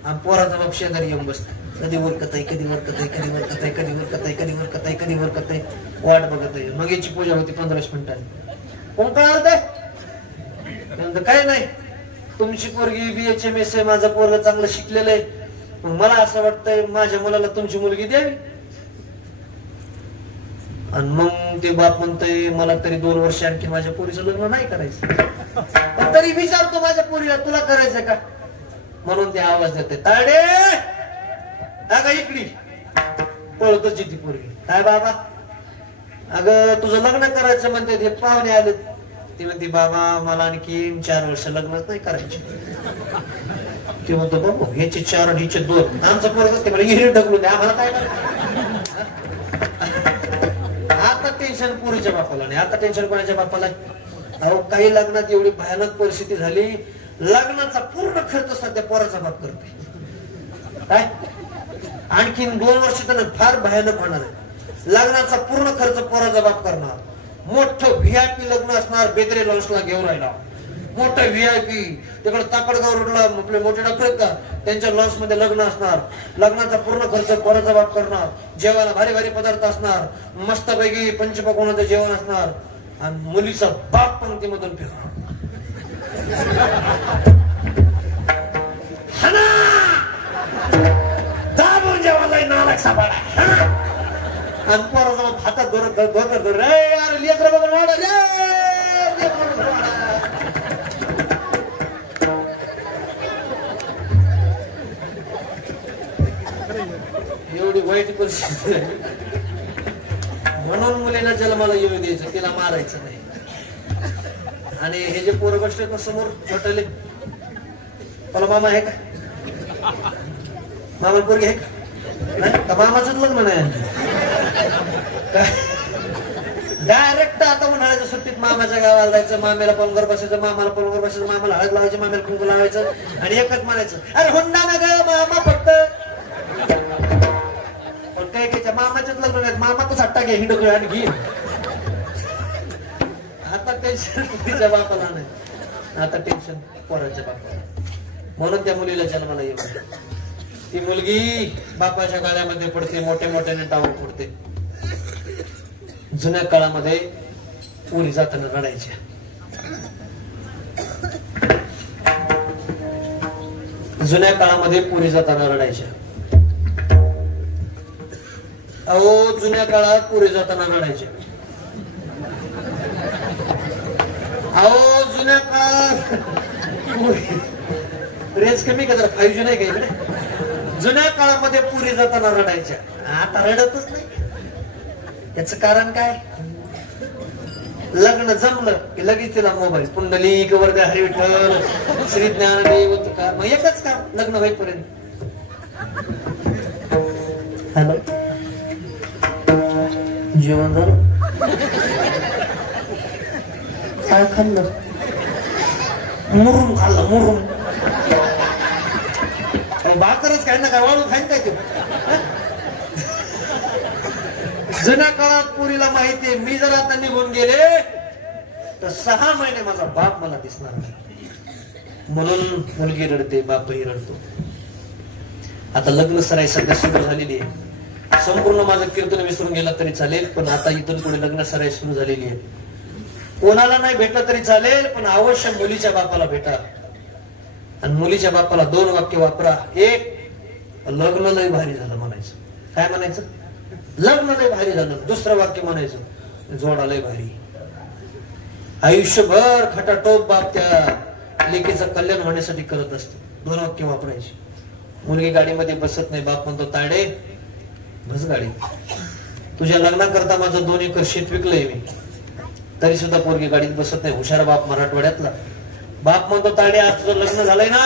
आणि पोराचा बाप शेजारी येऊन बसतो. कधी वरकत आहे, कधी वरकत आहे, कधी वरकत आहे, कधी वरकत आहे, कधी वरकत आहे, कधी वरकत आहे, वाट बघत आहे. मग याची पूजा होती 15 मिनिटांनी. कोण काय होत आहे? काय नाही, तुमची पोरगी BHMS आहे, माझा पोरग चांगलं शिकलेलं आहे, मग मला असं वाटतंय माझ्या मुलाला तुमची मुलगी द्यावी. आणि मग ते बाप म्हणतोय मला तरी 2 वर्ष आणखी माझ्या पोरीचं लग्न नाही करायचं, पण तरी विचारतो माझ्या पोरीला तुला करायचंय का? म्हणून ते आवाज देते, ताडे अगं इकडी. पळतच ती पोरगी, काय बाबा अगं तुझं लग्न करायचं म्हणते. ते पाहुणे आले, ती म्हणते बाबा मला आणखी 4 वर्ष लग्नच नाही करायचे. ते म्हणतो बाबू ह्याचे 4 आणि हिचे 2, आमचं पोरग ते मला हिरे ढकलू द्या, आम्हाला काय करायचं. आता टेन्शन पोरीच्या बापाला नाही, आता टेन्शन कोणाच्या बापाला? अहो काही लग्नात एवढी भयानक परिस्थिती झाली, लग्नाचा पूर्ण खर्च सध्या पोराचा बाप करतोय. काय आणखीन 2 वर्ष तर फार भयानक होणार आहे. लग्नाचा पूर्ण खर्च पोराचा बाप करणार. मोठं VIP लग्न असणार, बेदरे लॉन्सला घेऊन राहिला. मोठं VIP तिकडे ताकडगाव रोडला आपले मोठे डॉक्टर आहेत का, त्यांच्या लॉन्स मध्ये लग्न असणार. लग्नाचा पूर्ण खर्च पोराचा बाप करणार. जेवायला भारी भारी पदार्थ असणार, मस्तपैकी पंचपक्वान्नाचं जेवण असणार. आणि मुलीचा बाप पंक्तीमधून फिरणार. दाबून जेवायला नालायक सापडा. आणि पोराचा बाप हातात धरत धरत धरत, अरे लेकरं बघा वाईट परिस्थिती आहे. म्हणून मुलीला जन्माला येऊ द्यायचं, तिला मारायचं नाही. आणि हे जे पोरं बसले समोर छोटले, मला मामा आहे का? मामा पोरगी आहे का? मामाचंच लग्न नाही. डायरेक्ट आता उन्हाळ्याच्या सुट्टीत मामाच्या गावाला जायचं, मामेला पलंगावर बसायचं, मामाला पलंगावर बसायचं, मामाला हळद लावायची, मामेला कुंकू लावायचं आणि एकच म्हणायचं, अरे हुंडा ना ग मामा फक्त. पण काय काय मामाचेच लग्न नाही, मामा तो सट्टा घे हिंडो आणि घे. आता टेन्शन तिच्या बापाला नाही, आता टेन्शन पोराच्या बापाला. म्हणून त्या मुलीला जन्माला येऊ. ती मुलगी बापाच्या गाड्यामध्ये पडते, मोठ्या मोठ्याने टावर पडते. जुन्या काळामध्ये पोरी जाताना रडायच्या. जुन्या काळामध्ये पोरी जाताना रडायच्या. अहो जुन्या काळात पोरी जाताना रडायच्या. अहो जुन्या काळात रेंज कमी का जरा 5G नाही का इकडे? जुन्या काळामध्ये पोरी जाताना रडायच्या, आता रडतच नाही. याच कारण काय? लग्न जमलं की लगेच तिला मोबाईल, पुंडलिक वरदे हरी विठ्ठल श्री ज्ञानदेव तुकार, मग एकच काम लग्न होईपर्यंत. हॅलो, जेवण झालं? काय खाल्लं? मुरुम खाल्लं, मुरुम. भाकरच काय ना काय वाळू खाईन काय तू? जुन्या काळात पुरीला माहितीये, मी जर आता निघून गेले तर 6 महिने माझा बाप मला दिसणार नाही. म्हणून मुलगी रडते, बापही रडतो. आता लग्न सराई सध्या सुरू झालेली आहे. संपूर्ण माझं कीर्तन विसरून गेला तरी चालेल, पण आता इथून पुढे लग्न सराई सुरू झालेली आहे. कोणाला नाही भेटलं तरी चालेल, पण अवश्य मुलीच्या बापाला भेटा. आणि मुलीच्या बापाला 2 वाक्य वापरा. एक, लग्न लय भारी झालं म्हणायचं. काय म्हणायचं? लग्न लय भारी झालं. दुसरं वाक्य म्हणायचं, जोडा लय भारी. आयुष्यभर खटाटोप बाप त्या लेकीचं कल्याण होण्यासाठी करत असतो. 2 वाक्य वापरायची. मुलगी गाडीमध्ये बसत नाही, बाप म्हणतो, ताडे बस गाडी. तुझ्या लग्नाकरता माझं 2 एकर शेत विकलंय मी, तरी सुद्धा पोरगी गाडीत बसत नाही. हुशार बाप मराठवाड्यातला. बाप म्हणतो, ताडे आज तुझं लग्न झालंय ना,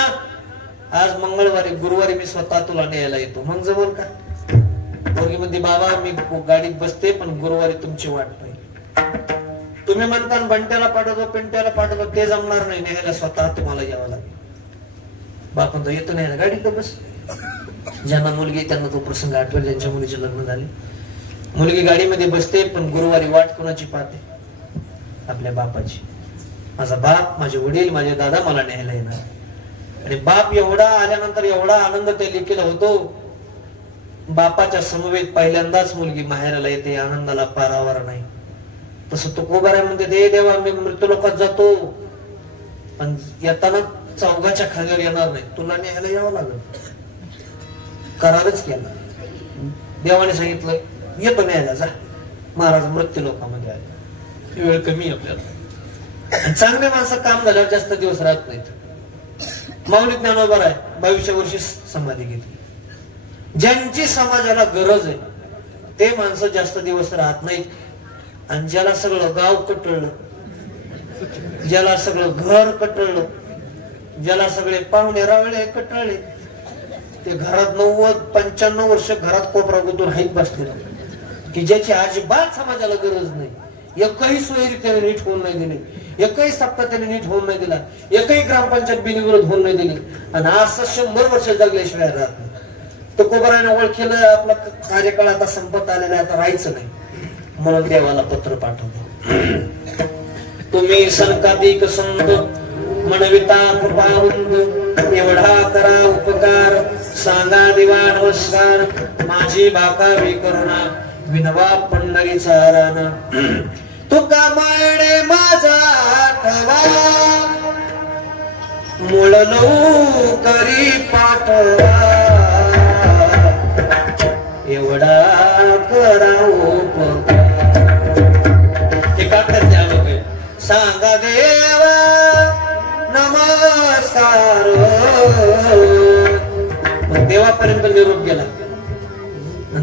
आज मंगळवारी गुरुवारी मी स्वतः तुला न्यायला येतो. मग जमल का? पोरगी म्हणते, बाबा मी गाडीत बसते, पण गुरुवारी तुमची वाट पाहिजे. तुम्ही म्हणता बंट्याला पाठवतो, पिंट्याला पाठवतो, ते जमणार नाही, न्यायला स्वतः तुम्हाला यावं लागेल. बाप म्हणतो, येतो न्यायला, गाडीत बस. ज्यांना मुलगी त्यांना तो प्रसंग आठवेल, ज्यांच्या मुलीचे लग्न झाले. मुलगी गाडीमध्ये बसते, पण गुरुवारी वाट कोणाची पाहते? आपल्या बापाची. माझा बाप, माझे वडील, माझे दादा मला न्यायला येणार. आणि बाप एवढा आल्यानंतर एवढा आनंद त्या लेकीला होतो. बापाच्या समवेत पहिल्यांदाच मुलगी माहेराला येते, आनंदाला पारावार नाही. तसं तो कोबारा म्हणते, दे देवा मी मृत्यू लोकात जातो, पण येताना चौघाच्या खांद्यावर येणार नाही, तुला न्यायला यावं लागल. करारच केला. देवाने सांगितलं, येतो न्यायला जा. महाराज मृत्यू लोकांमध्ये आले. वेळ कमी आपल्याला. चांगले माणसं काम झाल्यावर जास्त दिवस राहत नाहीत. माऊली ज्ञानोबा आहे, 22व्या वर्षी समाधी घेतली. ज्यांची समाजाला गरज आहे ते माणसं जास्त दिवस राहत नाहीत. आणि ज्याला सगळं गाव कटळलं, ज्याला सगळं घर कटळलं, ज्याला सगळे पाहुणे रावळे कटळले, ते घरात 90-95 वर्ष घरात कोपरा गुंतून हाईत बसले, की ज्याची अजिबात समाजाला गरज नाही. एकही सोयरी त्याने नीट होऊन नाही दिली, एकही सप्ताह त्याने नीट होऊन नाही दिला, एकही ग्रामपंचायत बिनविरोध होऊन नाही दिली. आणि असं 100 वर्ष जगल्याशिवाय राहत नाही. तो कोबराने ओळखीलं, आपला कार्यकाळ आता संपत आलेला आहे, आता राहायचं नाही. म्हणून देवाला पत्र पाठवतो, तुम्ही संकाधिक संत मनविता कृपावंत, एवढा करा उपकार, सांगा देवा नमस्कार, माझी बाकावी करुणा, विनवा पंढरीचा राणा. तुका मायडे माझा आठवा, मूळ लवकरी पाठवा, एवढा करा उपकार. हे का करते लोक? सांगा देवा नमस्कार. देवापर्यंत निरोप गेला.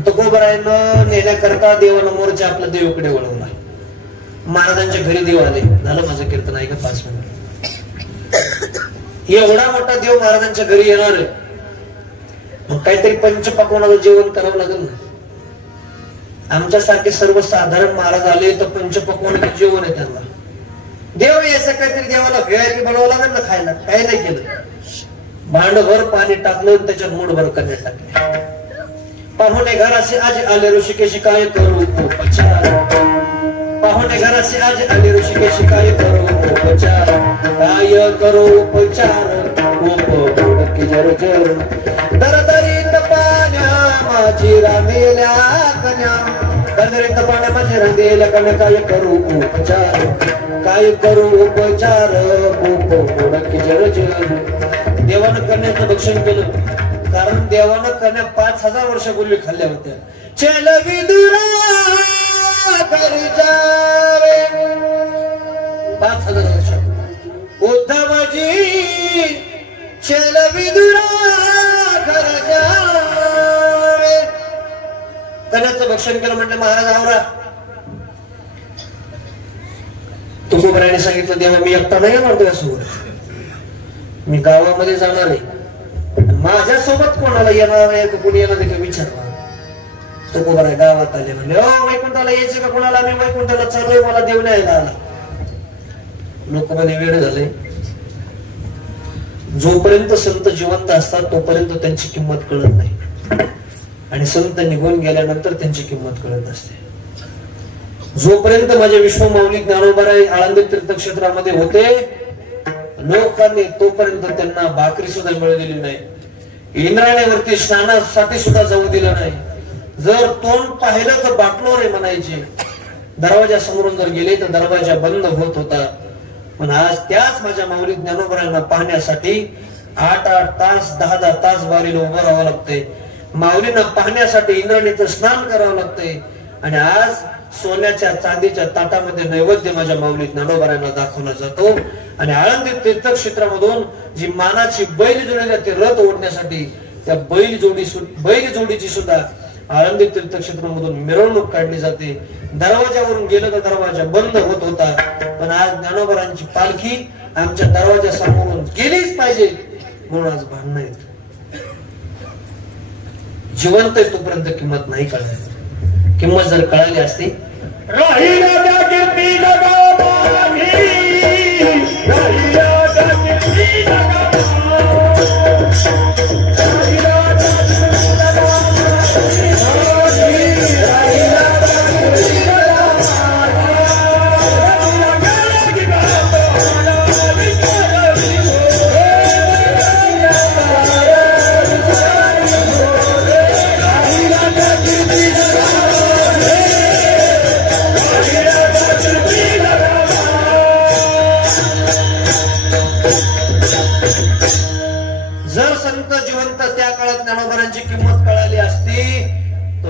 तो ज्ञानोबरायनं नेण्याकरता देवानं मोर्चा आपल्या देवाकडे वळवला. महाराजांच्या घरी देव आले. झालं माझं कीर्तन ऐका 5 मिनिट. एवढा मोठा देव महाराजांच्या घरी येणार आहे, मग काहीतरी पंचपक्वानाचं जेवण करावं लागेल ना. आमच्यासारखे सर्वसाधारण महाराज आले तर पंचपक्वानाचं जेवण आहे त्यांना. देव याचं काहीतरी देवाला व्हीआयपी बनवावं लागेल ना खायला. काही नाही केलं, भांडभर पाणी टाकलं त्याच्यात मूठभर कन्या टाकले. पाहुणे घराचे आज आले ऋषिकेशी काय करू उपचार. पाहुणे घराचे आज आले ऋषिकेशी काय करू उपचार. काय करू उपचार की जर जर दरदरीत पाण्या माझी रांगेल्या कन्या. दरदरीत पाण्या माझी रांगेल्या कन्या. काय करू उपचार. काय करू उपचार की जर जर. देवानं कन्याचं भक्षण केलं, कारण देवानं कन्या 5000 वर्षापूर्वी खाल्ल्या होत्या. चल विदुरा घरी जावे. 5000 वर्ष उद्धवजी चल विदुरा घर जावे. कन्याचं भक्षण केलं म्हटलं महाराज आवरा. तुकोबरायाने सांगितलं देवा मी एकटा नाही येणार तुझ्यासोबत, मी गावामध्ये जाणार आहे. माझ्यासोबत कोणाला येणार आहे का कोणी येणार आहे का विचारला. तुकोबराय गावात आले, म्हणले ओ वैकुंठाला यायचे का कोणाला. मी वैकुंठाला चाललोय, मला देव न्यायला आला. लोक म्हणे वेळ झाले. जोपर्यंत संत जिवंत असतात तोपर्यंत त्यांची किंमत कळत नाही, आणि संत निघून गेल्यानंतर त्यांची किंमत कळत असते. जोपर्यंत माझे विश्वमाऊली ज्ञानोबराय आळंदी तीर्थक्षेत्रामध्ये होते, लोकांनी तोपर्यंत त्यांना भाकरी सुद्धा मिळवलेली नाही. इंद्रायणीवरती स्नानासाठी सुद्धा जाऊ दिलं नाही. जर तोंड पाहिलं तर बाटलो रे म्हणायचे. दरवाजा समोरून जर गेले तर दरवाजा बंद होत होता. पण आज त्याच माझ्या माऊली ज्ञानोबरायांना पाहण्यासाठी 8-8 तास 10-10 तास बारीला उभं राहावं लागतंय. माऊलींना पाहण्यासाठी इंद्रायणीचं स्नान करावं लागतंय. आणि आज सोन्याच्या चांदीच्या ताटामध्ये नैवेद्य माझ्या माऊली ज्ञानोबरायांना दाखवला जातो. आणि आळंदी तीर्थक्षेत्रामधून जी मानाची बैल जोडी जाते रथ ओढण्यासाठी, त्या बैल जोडीची सुद्धा आळंदी तीर्थक्षेत्रामधून मिरवणूक काढली जाते. दरवाजावरून गेलं तर दरवाजा बंद होत होता, पण आज ज्ञानोबरांची पालखी आमच्या दरवाजा समोरून गेलीच पाहिजे म्हणून आज भांडणं येत. जिवंत आहे तोपर्यंत किंमत नाही कळाली. किंमत जर कळाली असती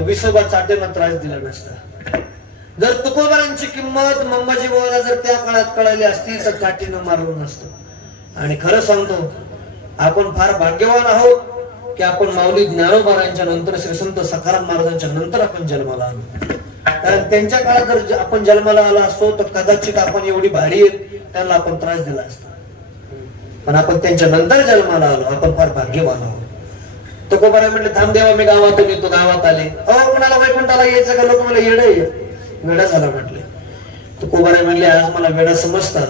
विसोबा चाटेंना त्रास दिला नसता. जर तुकोबारांची किंमत मंबाजी बाबाला जर त्या काळात कळाली असती तर काठीनं मारलं नसतं. आणि खरं सांगतो, आपण फार भाग्यवान आहोत की आपण माऊली ज्ञानोबरांच्या नंतर श्री संत सखाराम महाराजांच्या नंतर आपण जन्माला आलो. कारण त्यांच्या काळात जर आपण जन्माला आला असतो तर कदाचित आपण एवढी भारी आहेत त्यांना आपण त्रास दिला असता. पण आपण त्यांच्या नंतर जन्माला आलो, आपण फार भाग्यवान आहोत. तुकोबाराय म्हटले थांब देवा मी गावातून येतो. गावात आले. कुणाला वैकुंठाला यायचं का. लोक मला वेडा झाला म्हटले. तुकोबाराय म्हणले आज मला वेडा समजतात,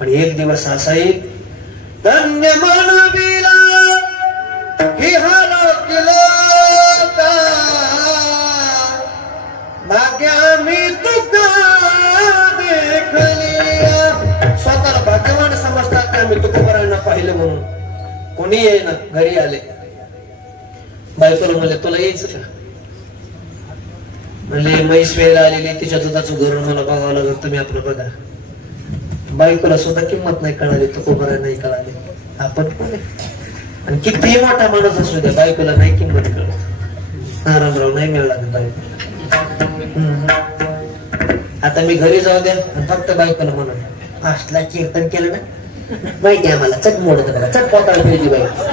पण एक दिवस असा येईल धन्य मानवीला ही हाल केलं का भाग्या मी तुका देखली. स्वतःला भाग्यवान समजतात की आम्ही तुकोबारायांना पाहिलं म्हणून. कोणी येईना. घरी आले. बायकोला म्हणले तुला यायचं का. म्हणले म्हैस वेळेला आलेली तिच्या दुधाचं घरून मला बघावं लागलं, तुम्ही आपलं बघा. बायकोला सुद्धा किंमत नाही कळाली, तुकोबाराय नाही कळाली. आपण कोण आहे. आणि कितीही मोठा माणूस असू द्या बायकोला नाही किंमत कळत. आरामराव नाही मिळाला बायकोला. आता मी घरी जाऊ द्या फक्त बायकोला म्हणून फास्टला कीर्तन केलं ना माहिती आम्हाला चट मोड चट पोताला फिरती बायको.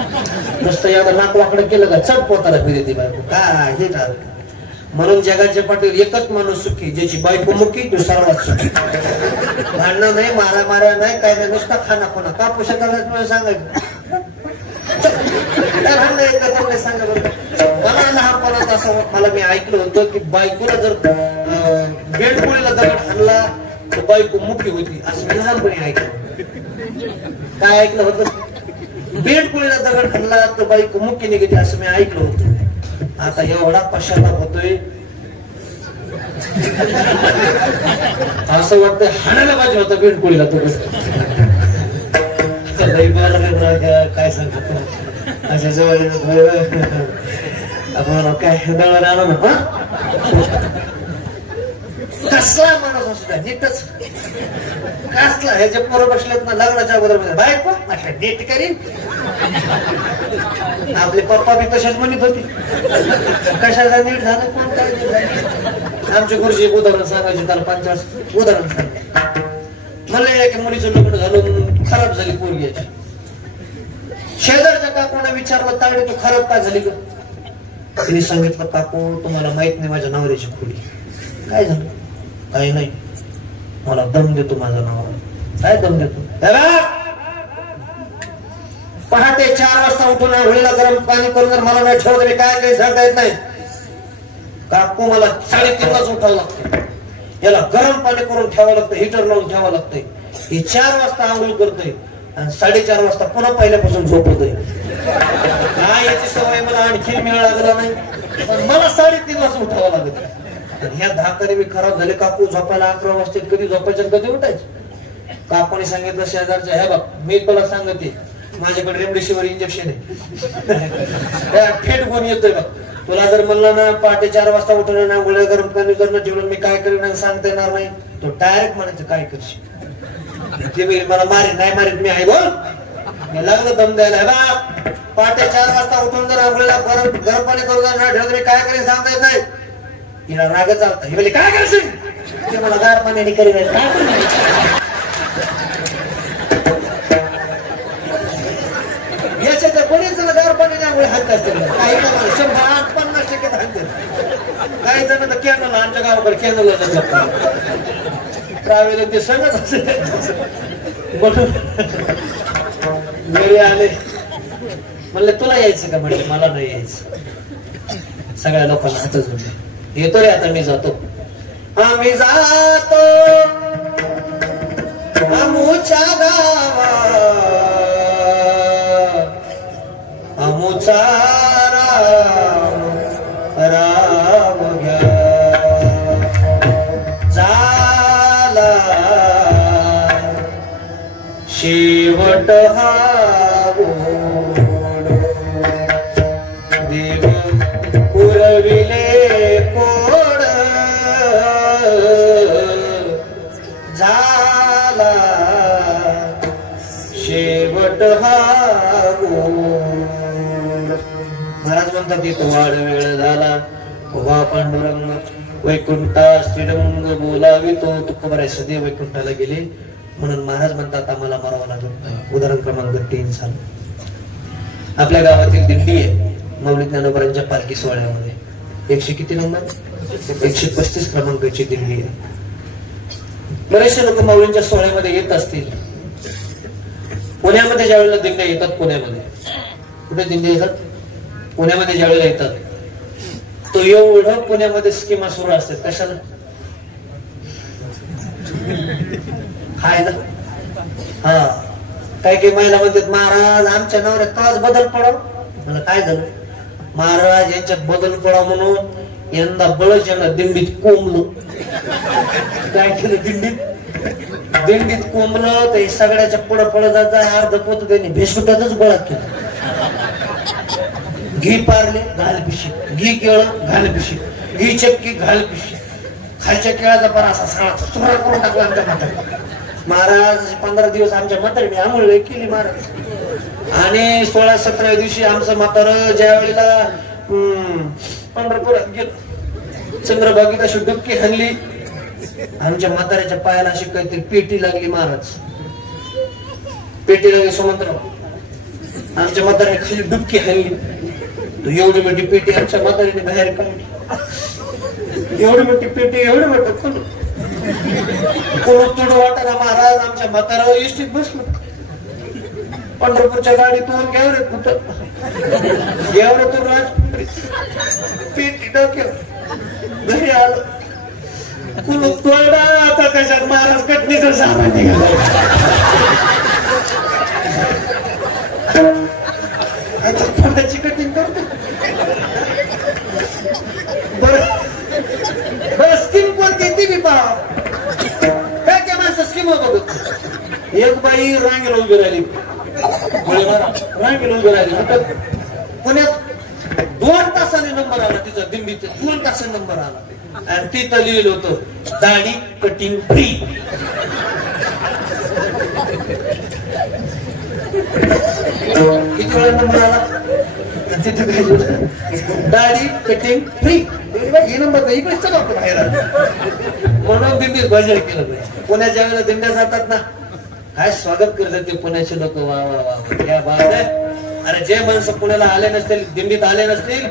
नुसतं एवढं नाक वाकडं केलं का चट पोताला फिरती बायको. काय हे म्हणून जगाच्या पाठीवर एकच माणूस सुखी, ज्याची बायको मुखी तो सर्वात सुखी. भांडणं नाही, मारा नाही, काय नाही, नुसता खाना खुना. का पुस्तकाला सांगायचं सांगा बरं. मला लहानपणात असं मला मी ऐकलं होतं की बायकोला जर बेडपोळीला दगड हाणला तर बायको मुखी होती, असं मी लहानपणी ऐकलं. काय ऐकलं होतं? बेडपोळीला दगड हाणला तर बायको मुखी निघते, असं मी ऐकलं होतं. आता एवढा पश्चाताप होतोय, असं वाटतंय हाणायला पाहिजे होतं बेडपोळीला दगड. काय सांगतो अशा जवळ आपण काय दळण आणू ना. कसला माणूस असू द्या नीटच, कसला ह्याच्या पोरं बसलेत ना लग्नाच्या अगोदर बायको अशा नीट करीन. आपले पप्पा बी तशाच म्हणत होती, कशाला नीट झालं कोण काय झालं. आमचे गुरुजी एक उदाहरण सांगायचे, त्याला 50 उदाहरण सांगायचे. मला एका मुलीचं लग्न घालून खराब झाली पोरगी याची. शेजारच्या काकूने विचारलं, ताडे तू खराब का झाली ग? तिने सांगितलं, काकू तुम्हाला माहित नाही माझ्या नवऱ्याची खोली. काय झालं? काही नाही, मला दम देतो माझा नवरा. काय दम देतो? पहाटे 4 वाजता उठून होळीला गरम पाणी करून जर मला नाही ठेवलं तरी काय काही सांगता येत नाही. काकू मला 3:30लाच उठावं लागतं, याला गरम पाणी करून ठेवावं लागतं, हिटर लावून ठेवावं लागतंय. ही 4 वाजता आंघोळ करतोय आणि 4:30 वाजता पुन्हा पहिल्यापासून झोपतोय. हा याची सवय मला आणखी मिळ लागला नाही, पण मला 3:30लाच उठावं लागत. ह्या धाकाने मी खराब झाले. काकू झोपायला 11 वाजता, कधी झोपायचं कधी उठायचं. काकूने सांगितलं, शेजारच्या हे बघ मी तुला सांगते, माझ्याकडे रेमडेसिवीर इंजेक्शन आहे, थेट गुण येतोय बघ. तुला जर म्हणलं ना पहाटे 4 वाजता उठवलं ना, गोळ्या गरम पाणी करणं ठेवलं, मी काय करीन सांगता येणार नाही. तो डायरेक्ट म्हणायचं काय करशील ते मला मारेन. नाही मारेन मी आहे बोल. मी लागलं दम द्यायला. बा पहाटे 4 वाजता उठून जर आंघोळीला गरम पाणी करून जर नाही ठेवलं, मी काय करीन सांगता येत नाही. हिला राग चालतं. ही म्हणजे काय करशील ते मला गार पाण्याने करीन. याच्या तर कोणीच गार पाण्याने आंघोळी हात असतील, काही 100-50% हात. काही जण तर कॅनल, आमच्या गावाकडे कॅनल ट्रॅव्हल ते सगळंच असेल. घरी आले म्हणले तुला यायचं का? म्हणजे मला नाही यायचं. सगळ्या लोकांना हातच होते. येतो रे आता मी जातो. आम्ही जातो आमूच्या गावा, आमूचा राम घ्या. झाला शेवट हा देव पुरविले कोड. झाला शेवट हा. महाराज म्हणतात तिथं वाढ वेळ झाला, वा पांडुरंग वैकुंठा श्रीरंग बोलावितो. तुकोबाराय सदैव वैकुंठाला गेले, म्हणून महाराज म्हणतात आम्हाला मरावं लागत. उदाहरण क्रमांक 3 साल आपल्या गावातील दिंडी आहे माऊली ज्ञानोबांच्या पालखी सोहळ्यामध्ये. 100 किती नंबर? 135 क्रमांकाची दिंडी आहे. बरेचसे लोक माऊलींच्या सोहळ्यामध्ये येत असतील. पुण्यामध्ये ज्या वेळेला दिंड्या येतात, पुण्यामध्ये कुठे दिंडी येतात? पुण्यामध्ये ज्या वेळेला येतात, तो एवढं पुण्यामध्ये स्कीमा सुरू असतात. कशाला? खायला. हा काही महिला म्हणतात महाराज आमच्या नवऱ्यात तवाच बदल पडाव. मला काय झालं? महाराज यांच्यात बदल पडा म्हणून यंदा बळच यांना दिंडीत कोंबलं. काय केलं? दिंडीत कोंबलं. ते सगळ्याच्या पुढं पडत जायचं. अर्ध पोत त्यांनी भेसुटातच गोळा केलं. घी पारले घाल पिशी, घी केळं घाल पिशी, घी चक्की घाल पिशी. खालच्या केळाचा पारा असा सगळा चुरा करून टाकला आमच्या म्हातारी. महाराज 15 दिवस आमच्या म्हातारीने आंघोळ केली महाराज. आणि 16-17 दिवशी आमचं म्हातार ज्या वेळेला पंढरपुरात गेलं, चंद्रभागीत अशी डुबकी हाणली. आमच्या म्हाताऱ्याच्या पायाला अशी काहीतरी पेटी लागली महाराज. पेटी लागली सुमंतराव. आमच्या म्हाताऱ्याने खाली डुबकी हाणली. एवढी मोठी पेटी आमच्या म्हातारीने बाहेर काढली. एवढी मोठी पेटी एवढी मोठं कोण तुड वाटायला महाराज आमच्या म्हातारावर इष्टीत बसलो पंढरपूरच्या गाडीतून घ्याव रे कुठं घ्याव रे तू राज पेटी डोक्यावर घरी आलो कुलूप तोडा आता कशात महाराज कटणीचं सामान निघालं आता खोंडाची कटिंग करतो बरं स्कीम कोणती ती मी पहा काय काय माणसं स्कीम बघत एक बाई रांगेला उभी राहिली रांगेला उभी राहिली पुण्यात 2 तासाने नंबर आला तिचा दिंडीचा 2 तासाने नंबर आला आणि तिथं लिहिलं होतं दाढी कटिंग फ्री किती वेळा नंबर आला तिथे काय दाढी कटिंग फ्री हे नंबर इकडे चला बाहेर म्हणून दिंडीत भजन केलं पाहिजे पुण्याच्या वेळेला दिंड्या जातात ना काय स्वागत करतात ते पुण्याचे लोक वा वा वा क्या बात आहे अरे जे माणसं पुण्याला आले नसतील दिंडीत आले नसतील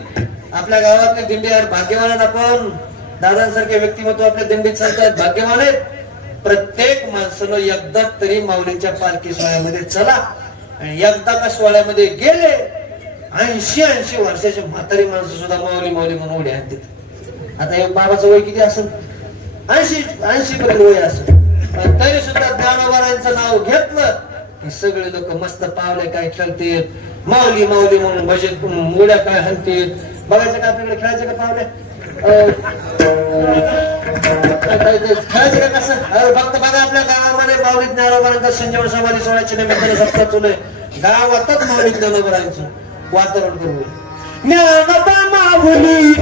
आपल्या गावातले दिंडी भाग्यवान आहेत आपण दादांसारखे व्यक्तिमत्व आपल्या दिंडीत चालतात भाग्यवान आहेत प्रत्येक माणसानं एकदा तरी माऊलीच्या पालखी सोहळ्यामध्ये चला आणि एकदा का सोहळ्यामध्ये गेले 80 वर्षाचे म्हातारी माणसं सुद्धा माऊली माऊली म्हणून उड्या आणतात आता एक बाबाचं वय किती असेल 80 पर्यंत वय असेल तरी सुद्धा ज्ञानोबारांचं नाव घेतलं की सगळे लोक मस्त पावले काय खेळतील माऊली माऊली म्हणून भजन उड्या काय हलतील बघायचं का आपल्याकडे खेळायचं का पावले खेळायचं का कसं अरे फक्त बघा आपल्या गावामध्ये माऊली ज्ञानोबारांचा संजीवन समाधी सोहळ्याच्या निमित्ताने सप्ताह चालू आहे गावातच माऊली ज्ञानोबारांचं वातावरण करू ज्ञानोबा माऊली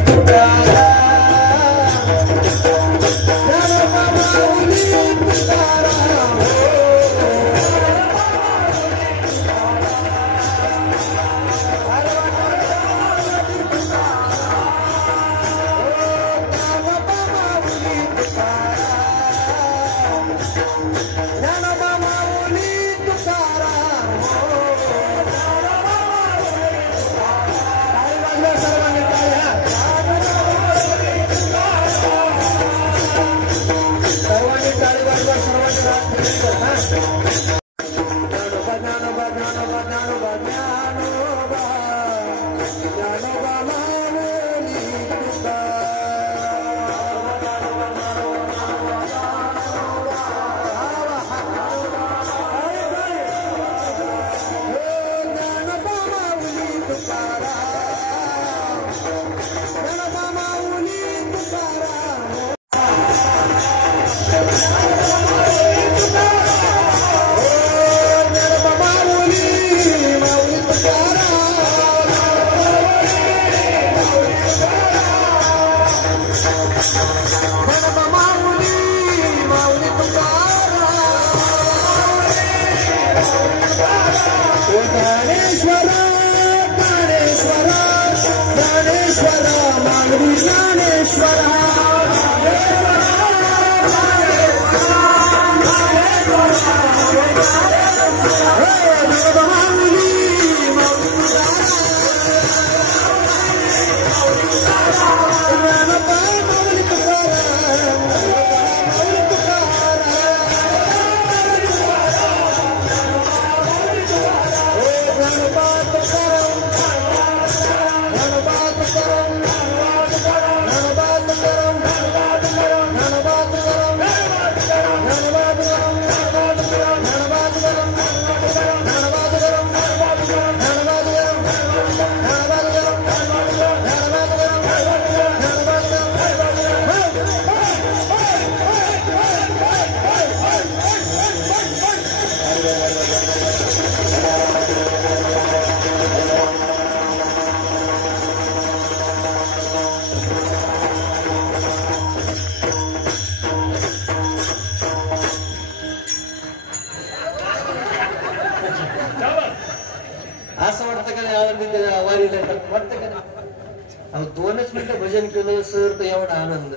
असं वाटतं का नाही आनंदी वारीला वाटतं का नाही 2च मिनिटं भजन केलं सर तर एवढा आनंद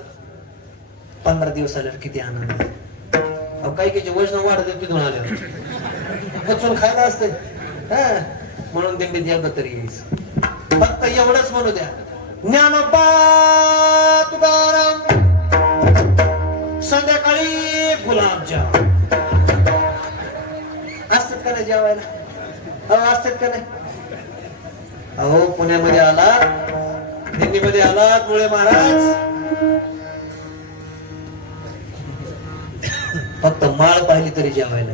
15 दिवस आल्यावर किती आनंद काही काही वजन वाढत तिथून आल्यावर पचून खायला असते म्हणून दिंडीत एकदा तरी यायचं फक्त एवढंच म्हणू द्या ज्ञानोबा तुकाराम संध्याकाळी गुलाबजाम असतात का नाही जेवायला? अहो असतात का नाही? अहो पुण्यामध्ये आलात, दिल्लीमध्ये आलात, मुळे महाराज फक्त माळ पाहिली तरी जेवायला.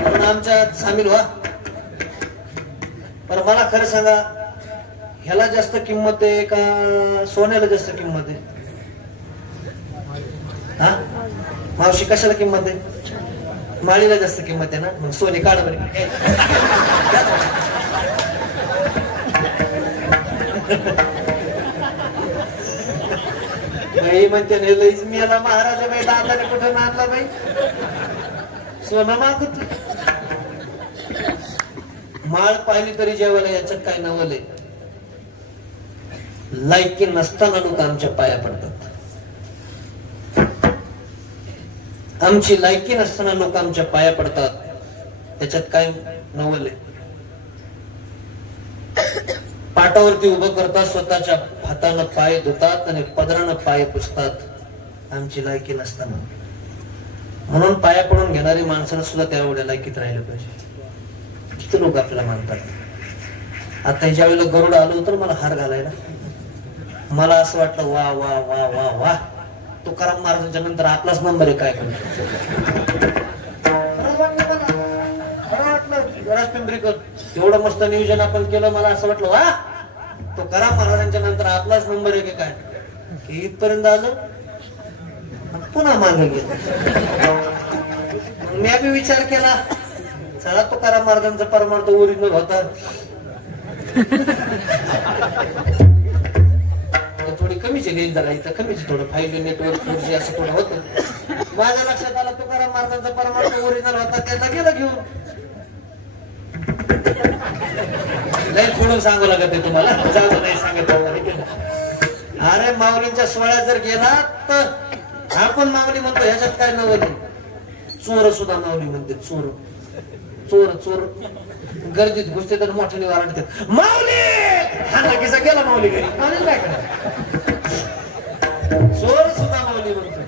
म्हणून आमच्यात सामील व्हा. पण मला खरं सांगा, ह्याला जास्त किंमत आहे का सोन्याला जास्त किंमत आहे? हा मावशी कशाला किंमत आहे? माळीला जास्त किंमत आहे ना. मग सोने काढ बरे. बाई म्हणते लईच मी याला महाराज बाई दादाने कुठे मानला बाई सोनं मागत. माळ पाहिली तरी जेवायला याच्यात काय नवलंय. लायकी नसताना लोक आमच्या पाया पडतात. आमची लायकी नसताना लोक आमच्या पाया पडतात. त्याच्यात काय नवलंय. पाटावरती उभं करतात, स्वतःच्या हातानं पाय धुतात आणि पदरानं पाय पुसतात आमची लायकी नसताना. म्हणून पाया पडून घेणारी माणसानं सुद्धा त्या एवढ्या लायकीत राहिलं पाहिजे. किती लोक आपल्याला मानतात. आता ह्याच्या वेळेला गरुड आलो तर मला हार घालायला मला असं वाटलं वा वा वा वा वा तुकाराम महाराजांच्या नंतर आपलाच नंबर आहे काय करणार. एवढं मस्त नियोजन आपण केलं. मला असं वाटलं वा तुकाराम महाराजांच्या नंतर आपलाच नंबर आहे की काय. इथपर्यंत आलं पुन्हा मागे गेलं. मी बी विचार केला चला तुकाराम महाराजांचा परमार्थ ओरिजिनल होता. थोडी कमीची रेंज झाला इथं कमीची थोडं 5G नेटवर्क 4G असं थोडं होतं. माझ्या लक्षात आलं तुकाराम महाराजांचा परमार्थ ओरिजिनल होता. त्याला गेलं घेऊन. नाही पुढून सांगू लागत आहे तुम्हाला. जाऊ नाही सांगत. अरे माऊलींच्या सोहळ्यात जर गेला तर आपण माऊली म्हणतो ह्याच्यात काय नव्हतं. चोर सुद्धा माऊली म्हणते. चोर चोर चोर गर्दीत घुसते तर मोठ्याने वारडतात माऊली. हा लगेच गेला माऊली घरी. माऊली काय करा चोर सुद्धा माऊली म्हणतो.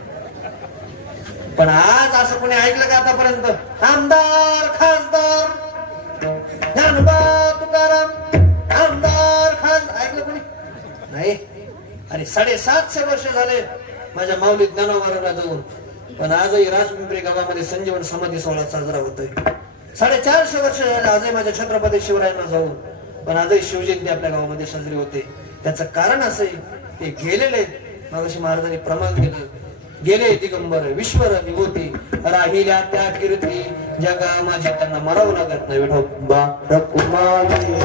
पण आज असं कोणी ऐकलं का आतापर्यंत? आमदार खासदार ज्ञानोबा तुकाराम आमदार खासदार ऐकलं कोणी नाही. अरे 750 वर्ष झाले माझ्या माऊली ज्ञानोबाला जाऊन. पण आजही राजपिंपरी गावामध्ये संजीवन समाधी सोहळा साजरा होतोय. 450 वर्ष झाले आजही माझ्या छत्रपती शिवरायांना जाऊन. पण आजही शिवजयंती आपल्या गावामध्ये साजरी होते. त्याचं कारण असं ते गेलेले मागाशी महाराजांनी प्रमाण केलं. गेले दिगंबर विश्वर विभूती राहिल्या त्या कीर्ती जगा माझी त्यांना मरावं लागत नाही. विठोबा रकुमारी